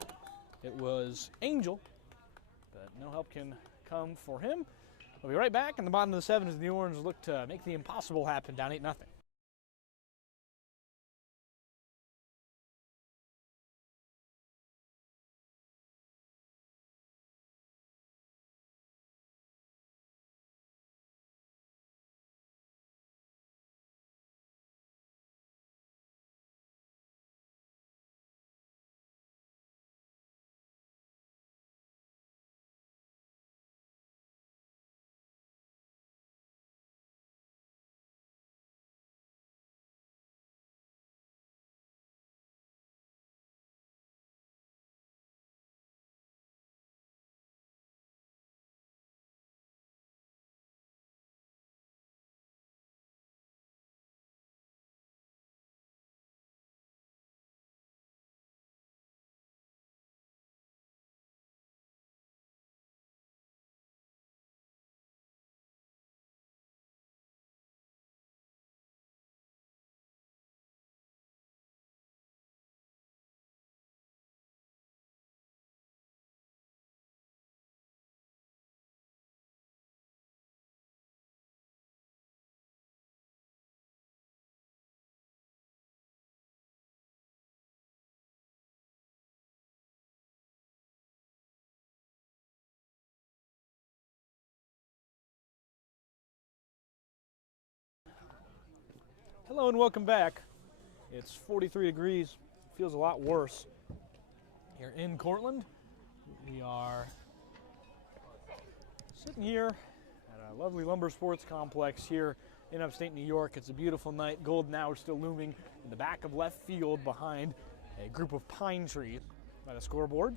It was Angel, but no help can come for him. We'll be right back in the bottom of the 7 as the Orange look to make the impossible happen, down 8-0. Hello and welcome back. It's 43 degrees. Feels a lot worse here in Cortland. We are sitting here at a lovely lumber sports complex here in upstate New York. It's a beautiful night. Golden hour still looming in the back of left field behind a group of pine trees by the scoreboard.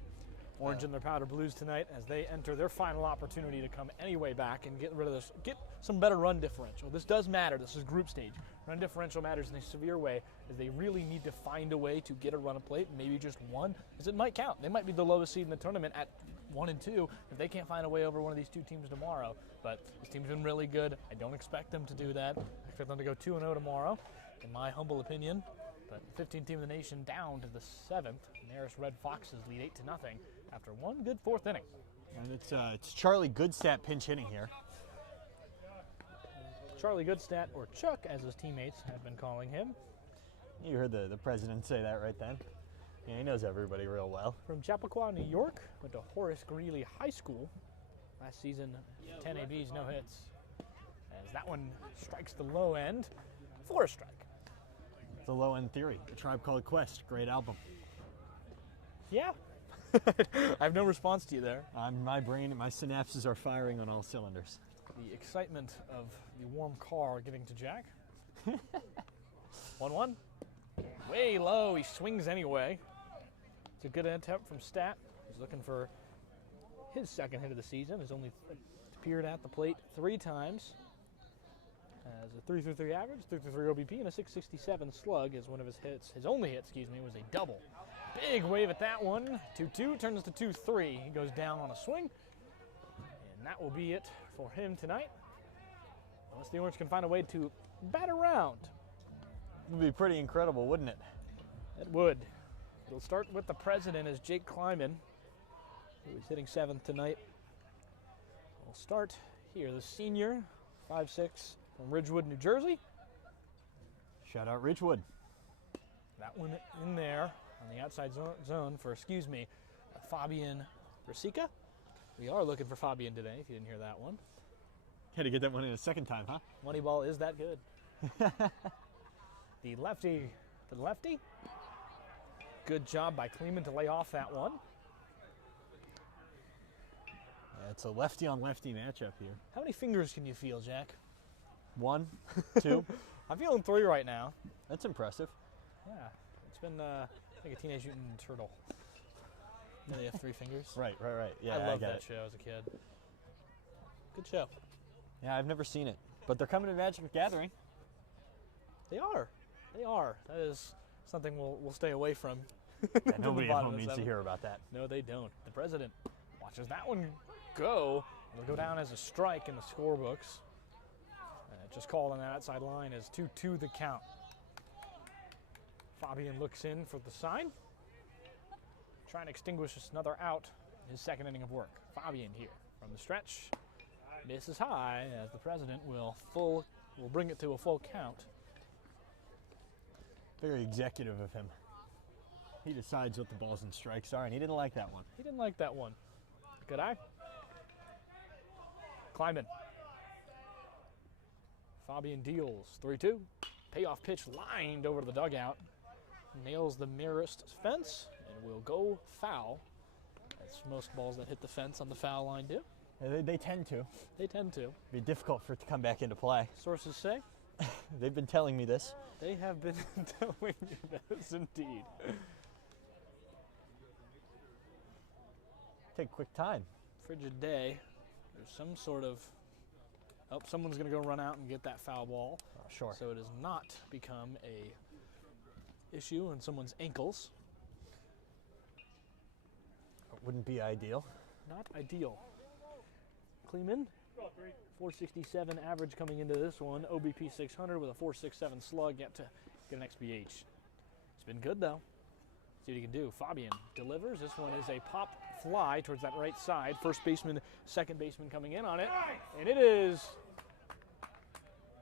Orange in their powder blues tonight as they enter their final opportunity to come any way back and get rid of this, get some better run differential. This does matter. This is group stage. Run differential matters in a severe way as they really need to find a way to get a run of plate, maybe just one, because it might count. They might be the lowest seed in the tournament at 1 and 2 if they can't find a way over one of these two teams tomorrow. But this team's been really good. I don't expect them to do that. I expect them to go 2-0 tomorrow, in my humble opinion. But the 15th team of the nation down to the 7th. Marist Red Foxes lead 8-0 after one good 4th inning. And it's Charlie Goodstat pinch hitting here. Charlie Goodstat, or Chuck as his teammates have been calling him. You heard the president say that right then. Yeah, he knows everybody real well. From Chappaqua, New York, went to Horace Greeley High School. Last season, 10 ABs, no hits. As that one strikes the low end for a strike. The Low End Theory, A Tribe Called Quest, great album. Yeah. I have no response to you there. My brain, my synapses are firing on all cylinders. The excitement of the warm car getting to Jack. 1-1. Way low. He swings anyway. It's a good attempt from Stat. He's looking for his second hit of the season. Has only appeared at the plate 3 times. Has a 3.33 average, 3.33 OBP, and a 6.67 slug as one of his hits. His only hit, was a double. Big wave at that one. 2-2 turns to 2-3. He goes down on a swing. And that will be it for him tonight. Unless the Orange can find a way to bat around. It would be pretty incredible, wouldn't it? It would. It'll start with the president as Jake Kleiman, who is hitting 7th tonight. We'll start here. The senior, 5'6", from Ridgewood, New Jersey. Shout out Ridgewood. That one in there on the outside zone for, Fabian Rasica. We are looking for Fabian today, if you didn't hear that one. Had to get that one in a second time, huh? Moneyball is that good. The lefty to the lefty. Good job by Kleeman to lay off that one. Yeah, it's a lefty-on-lefty matchup here. How many fingers can you feel, Jack? 1, 2. I'm feeling 3 right now. That's impressive. Yeah, it's been like a Teenage Mutant Turtle. They have 3 fingers. Right. Yeah, I loved get that it. show as a kid. Good show. Yeah, I've never seen it, but they're coming to Magic the Gathering. They are. That is something we'll stay away from. Yeah, nobody at home needs to hear about that. No, they don't. The president watches that one go. It'll go down as a strike in the scorebooks. Just called on that outside line as 2-2 the count. Fabian looks in for the sign. Trying to extinguish another out in his second inning of work. Fabian here from the stretch. Misses high as the president will bring it to a full count. Very executive of him. He decides what the balls and strikes are, and he didn't like that one. He didn't like that one. Good eye. Kleiman. Fabian deals 3-2. Payoff pitch lined over to the dugout. Nails the Marist fence and will go foul. That's most balls that hit the fence on the foul line do. Yeah, they tend to. They tend to. Be difficult for it to come back into play. Sources say. They've been telling me this. They have been telling you this indeed. Take quick time. Frigid day. There's some sort of... Oh, someone's going to go run out and get that foul ball. Sure. So it has not become a issue on someone's ankles. It wouldn't be ideal. Not ideal. Kleeman, 467 average coming into this one. OBP 600 with a 467 slug yet to get an XBH. It's been good though. See what he can do. Fabian delivers. This one is a pop fly towards that right side. First baseman, second baseman coming in on it. And it is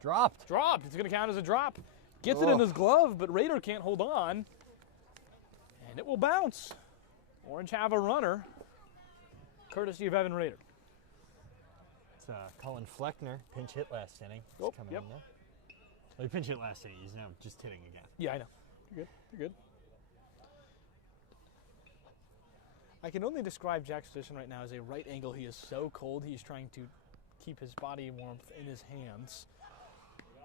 dropped. It's going to count as a drop. Gets it in his glove, but Raider can't hold on. And it will bounce. Orange have a runner, courtesy of Evan Raider. It's Colin Fleckner, pinch hit last inning. Oh, Coming yep. in there. Well, he pinch hit last inning. He's now just hitting again. Yeah, I know. You're good. You're good. I can only describe Jack's position right now as a right angle. He is so cold. He's trying to keep his body warmth in his hands.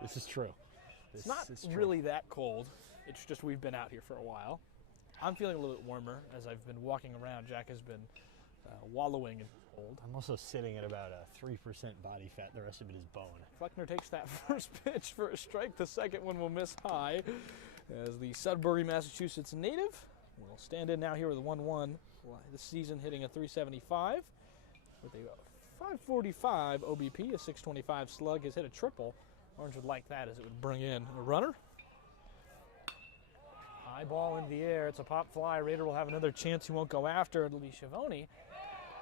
This is true. It's not really that cold. It's just we've been out here for a while. I'm feeling a little bit warmer as I've been walking around. Jack has been wallowing in cold. I'm also sitting at about a 3% body fat. The rest of it is bone. Fleckner takes that first pitch for a strike. The second one will miss high as the Sudbury, Massachusetts native will stand in now here with a 1-1. This season hitting a 375 with a 545 OBP, a 625 slug. Has hit a triple. Orange would like that as it would bring in a runner. High ball in the air. It's a pop fly. Raider will have another chance. He won't go after. It'll be Schiavone.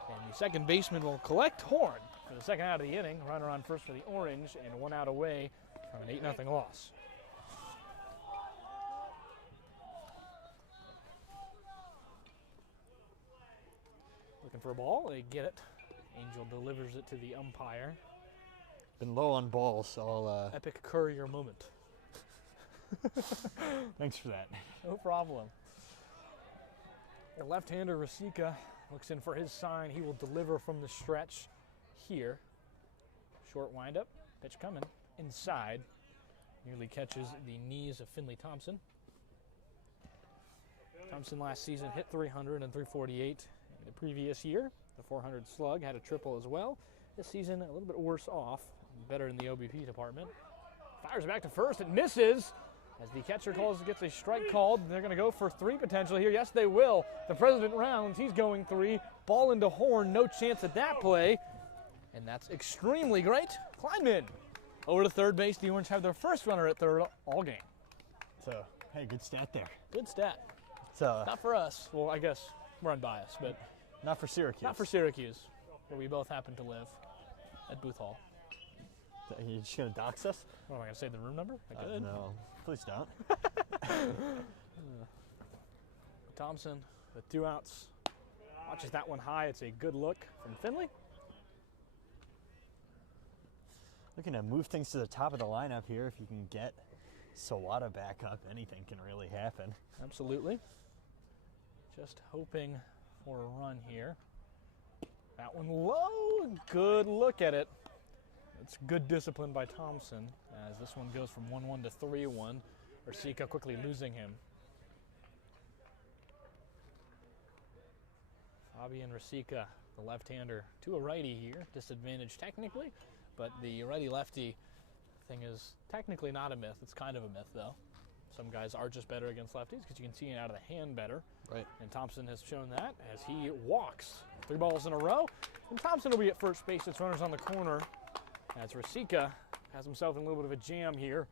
And the second baseman will collect Horn for the second out of the inning. Runner on first for the Orange and 1 out away from an 8-0 loss. Looking for a ball. They get it. Angel delivers it to the umpire. Been low on balls, so I'll... Epic courier moment. Thanks for that. No problem. The left-hander, Rasica, looks in for his sign. He will deliver from the stretch here. Short windup. Pitch coming inside. Nearly catches the knees of Finley Thompson. Thompson last season hit 300 and 348 in the previous year. The 400 slug, had a triple as well. This season, a little bit worse off. Better in the OBP department. Fires back to first. It misses. As the catcher gets a strike called. They're going to go for 3 potential here. Yes, they will. The president rounds. He's going 3. Ball into Horn. No chance at that play. And that's extremely great. Kleinman over to third base. The Orange have their first runner at third all game. So, hey, good stat there. Good stat. So, not for us. Well, I guess we're unbiased, but not for Syracuse. Not for Syracuse, where we both happen to live at Booth Hall. Are you just going to dox us? What, am I going to say the room number? I could. No, please don't. Thompson with 2 outs. Watches that one high. It's a good look from Finley. Looking to move things to the top of the lineup here. If you can get Sawada back up, anything can really happen. Absolutely. Just hoping for a run here. That one low. Good look at it. It's good discipline by Thompson as this one goes from 1-1 to 3-1. Rasica quickly losing him. Fabian Rasica, the left-hander, to a righty here. Disadvantage technically, but the righty-lefty thing is technically not a myth. It's kind of a myth, though. Some guys are just better against lefties because you can see it out of the hand better. Right. And Thompson has shown that as he walks 3 balls in a row. And Thompson will be at first base. It's runners on the corner as Rasica has himself in a little bit of a jam here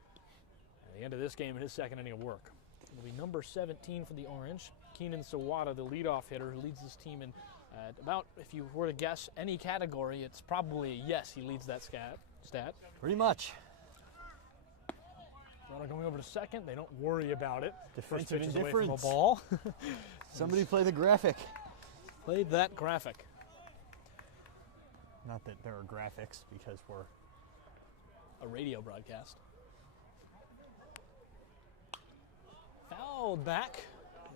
at the end of this game in his second inning of work. It'll be number 17 for the Orange. Keenan Sawada, the leadoff hitter who leads this team in about, if you were to guess any category, it's probably a yes, he leads that stat. Pretty much. Runner going over to second. They don't worry about it. Defensive First pitch is away from a indifference. ball. Somebody play the graphic. Played that graphic. Not that there are graphics because we're A radio broadcast. Fouled back.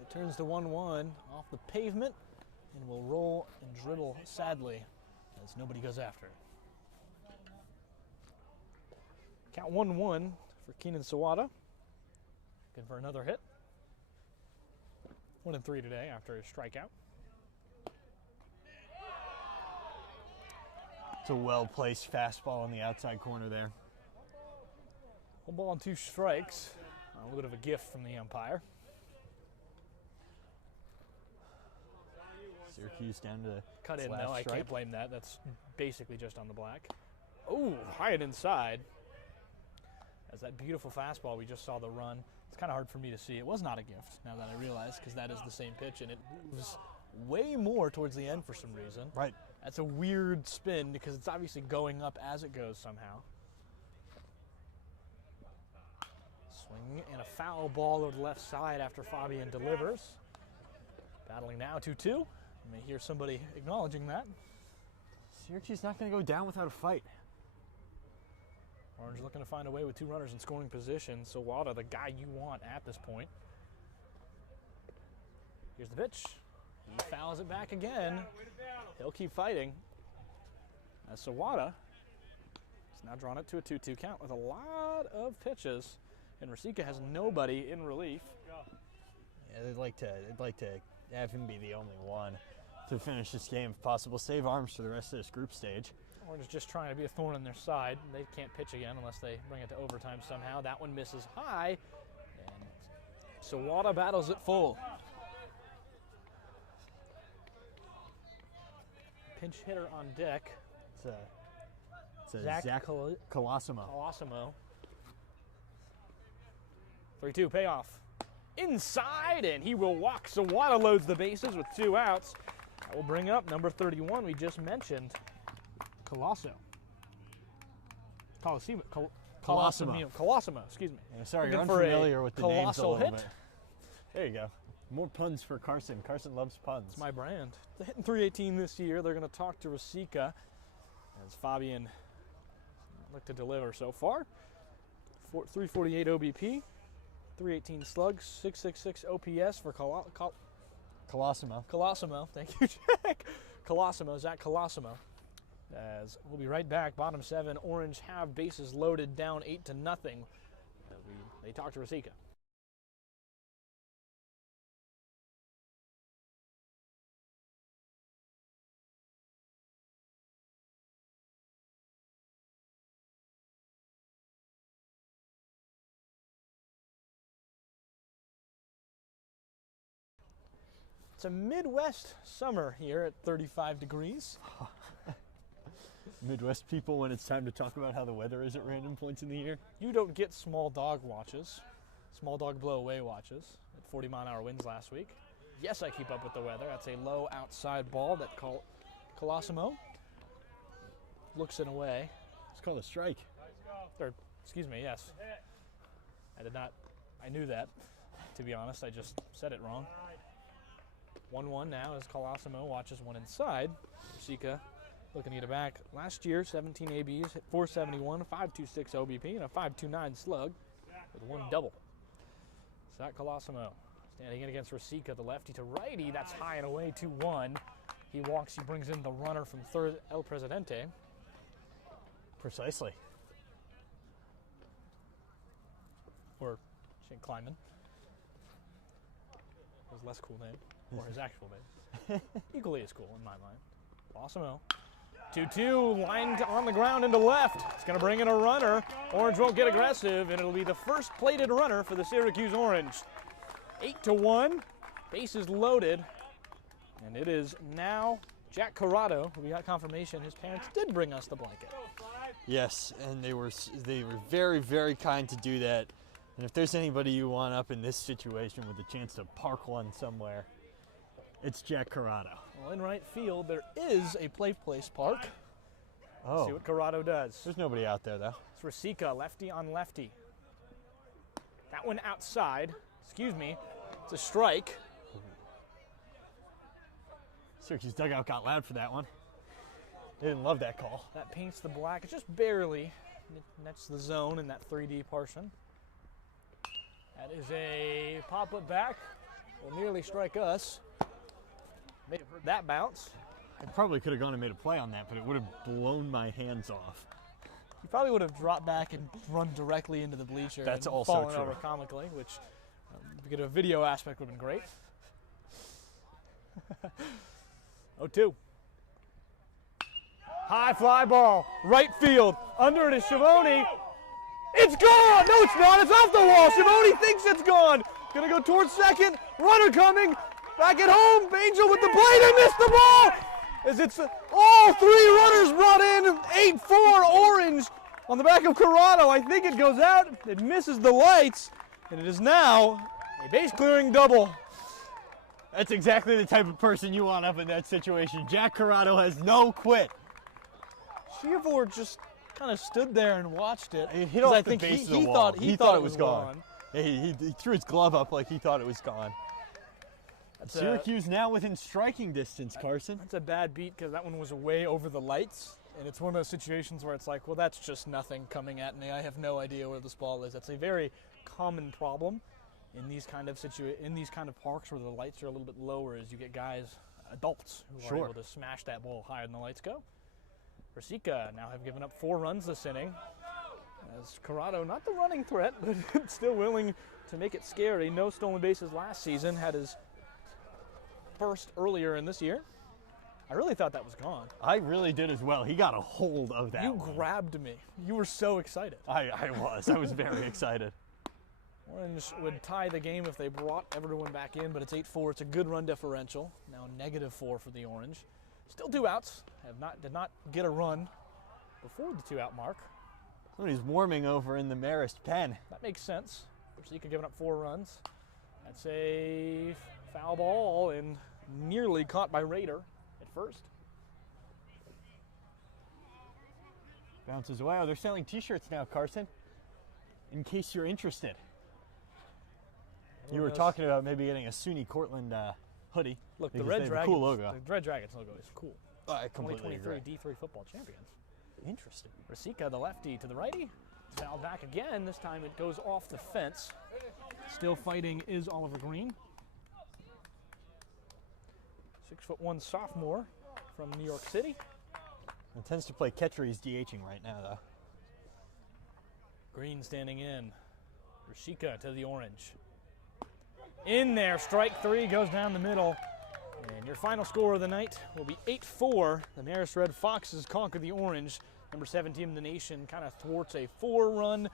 It turns to 1-1 off the pavement and will roll and dribble sadly as nobody goes after it. Count 1-1 for Keenan Sawada. Looking for another hit. 1-3 today after his strikeout. It's a well-placed fastball in the outside corner there. 1 ball and 2 strikes. A little bit of a gift from the umpire. Syracuse down to Cut its in last though, I strike. can't blame that. That's basically just on the black. Oh, high and inside. As that beautiful fastball, we just saw the run. It's kind of hard for me to see. It was not a gift, now that I realize, because that is the same pitch, and it moves way more towards the end for some reason. Right. That's a weird spin, because it's obviously going up as it goes somehow. Swing and a foul ball over the left side after Fabian delivers. Battling now 2-2. You may hear somebody acknowledging that. Syracuse not going to go down without a fight. Orange looking to find a way with 2 runners in scoring position. Sawada, the guy you want at this point. Here's the pitch. He fouls it back again. He'll keep fighting. As Sawada has now drawn it to a 2-2 count with a lot of pitches. And Rasika has nobody in relief. Yeah, they'd like to have him be the only one to finish this game if possible. Save arms for the rest of this group stage. Orange is just trying to be a thorn in their side. They can't pitch again unless they bring it to overtime somehow. That one misses high. And Sawada battles it full. Pinch hitter on deck. It's a Zach Colosimo. 3-2 payoff. Inside, and he will walk. Sawada loads the bases with 2 outs. That will bring up number 31 we just mentioned, Colosimo, excuse me. Yeah, sorry, you're unfamiliar with the names a little bit. There you go. More puns for Carson. Carson loves puns. It's my brand. They're hitting 318 this year. They're going to talk to Rasika as Fabian looked to deliver so far. 348 OBP, 318 slugs, 666 OPS for Colosimo. Colosimo. Thank you, Jack. Zach Colosimo. As we'll be right back. Bottom 7. Orange have bases loaded, down 8-0. They talk to Rasika. It's a Midwest summer here at 35 degrees. Midwest people, when it's time to talk about how the weather is at random points in the year. You don't get small dog watches, small dog blow away watches at 40-mile-an-hour winds last week. Yes, I keep up with the weather. That's a low outside ball that Colosimo looks in a way. It's called a strike. Or, excuse me, yes. I knew that, to be honest. I just said it wrong. 1-1 now as Colosimo watches one inside. Rasika looking to get it back. Last year, 17 ABs, hit 471, 526 OBP, and a 529 slug with 1 double. Zach Colosimo standing in against Rasika, the lefty to righty. That's high and away, 2-1. He walks, he brings in the runner from third, El Presidente. Precisely. Or Shane Kleiman. His less cool name. Or his actual name. Equally as cool in my mind. Colosimo. 2-2, lined on the ground into left. It's going to bring in a runner. Orange won't get aggressive, and it'll be the first plated runner for the Syracuse Orange. 8-1, bases loaded, and it is now Jack Corrado. We got confirmation his parents did bring us the blanket. Yes, and they were very, very kind to do that. And if there's anybody you want up in this situation with a chance to park one somewhere, it's Jack Corrado. Well, in right field, there is a play place park. Oh. Let's see what Corrado does. There's nobody out there, though. It's Rasika, lefty on lefty. That one outside. Excuse me. It's a strike. Syracuse dugout got loud for that one. They didn't love that call. That paints the black. It's just barely nets the zone in that 3D portion. That is a pop-up back. Will nearly strike us. May have heard that bounce. I probably could have gone and made a play on that, but it would have blown my hands off. You probably would have dropped back and run directly into the bleacher. That's and also fallen true. over comically, which to get a video aspect would have been great. 0-2. High fly ball, right field. Under it is Schiavone. It's gone! No, it's not. It's off the wall. Schiavone thinks it's gone. Gonna go towards second. Runner coming. Back at home. Angel with the plate and missed the ball. As it's all 3 runners brought in. 8-4 Orange on the back of Corrado. I think it goes out. It misses the lights. And it is now a base clearing double. That's exactly the type of person you want up in that situation. Jack Corrado has no quit. Schiavone just kind of stood there and watched it. He hit off the base of the wall. He thought it was gone. He threw his glove up like he thought it was gone. Syracuse now within striking distance, Carson. That's a bad beat because that one was way over the lights, And it's one of those situations where it's like, well, that's just nothing coming at me. I have no idea where this ball is. That's a very common problem in these kind of parks where the lights are a little bit lower, as you get guys, adults, who are able to smash that ball higher than the lights go. Rosica now have given up 4 runs this inning. As Corrado, not the running threat, but still willing to make it scary. No stolen bases last season, had his first earlier in this year. I really thought that was gone. I really did as well. He got a hold of that. You grabbed me. You were so excited. I was very excited. Orange would tie the game if they brought everyone back in, but it's 8-4. It's a good run differential. Now -4 for the Orange. Still 2 outs. Did not get a run before the 2-out mark. Somebody's warming over in the Marist pen. That makes sense. Rosica giving up 4 runs. That's a foul ball and nearly caught by Raider at first. Bounces away. Oh, they're selling T-shirts now, Carson. In case you're interested. You were talking about maybe getting a SUNY Cortland hoodie. Look, the Red Dragons. Cool logo. The Red Dragons logo is cool. I completely 2023 agree. D3 football champions. Interesting. Rosica, the lefty, to the righty. Fouled back again. This time it goes off the fence. Still fighting is Oliver Green. 6'1" sophomore from New York City. It tends to play catcher. He's DHing right now, though. Green standing in. Rosica to the Orange. In there, strike 3 goes down the middle. And your final score of the night will be 8-4. The Marist Red Foxes conquer the Orange. Number 7 team in the nation kind of thwarts a 4-run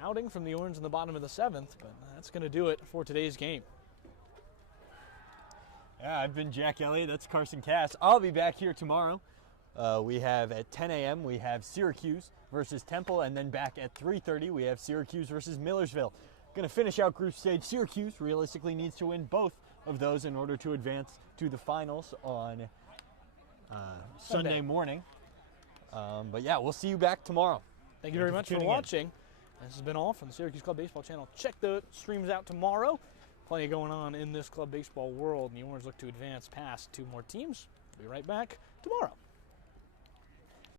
outing from the Orange in the bottom of the 7th. But that's going to do it for today's game. Yeah, I've been Jack Elliott. That's Carson Cass. I'll be back here tomorrow. We have at 10 a.m. we have Syracuse versus Temple, and then back at 3:30 we have Syracuse versus Millersville. Going to finish out group stage. Syracuse realistically needs to win both of those in order to advance to the finals on Sunday morning. But yeah, we'll see you back tomorrow. Thank you very much for watching. This has been all from the Syracuse Club Baseball channel. Check the streams out tomorrow. Plenty going on in this club baseball world, and the Orange look to advance past 2 more teams. We'll be right back tomorrow.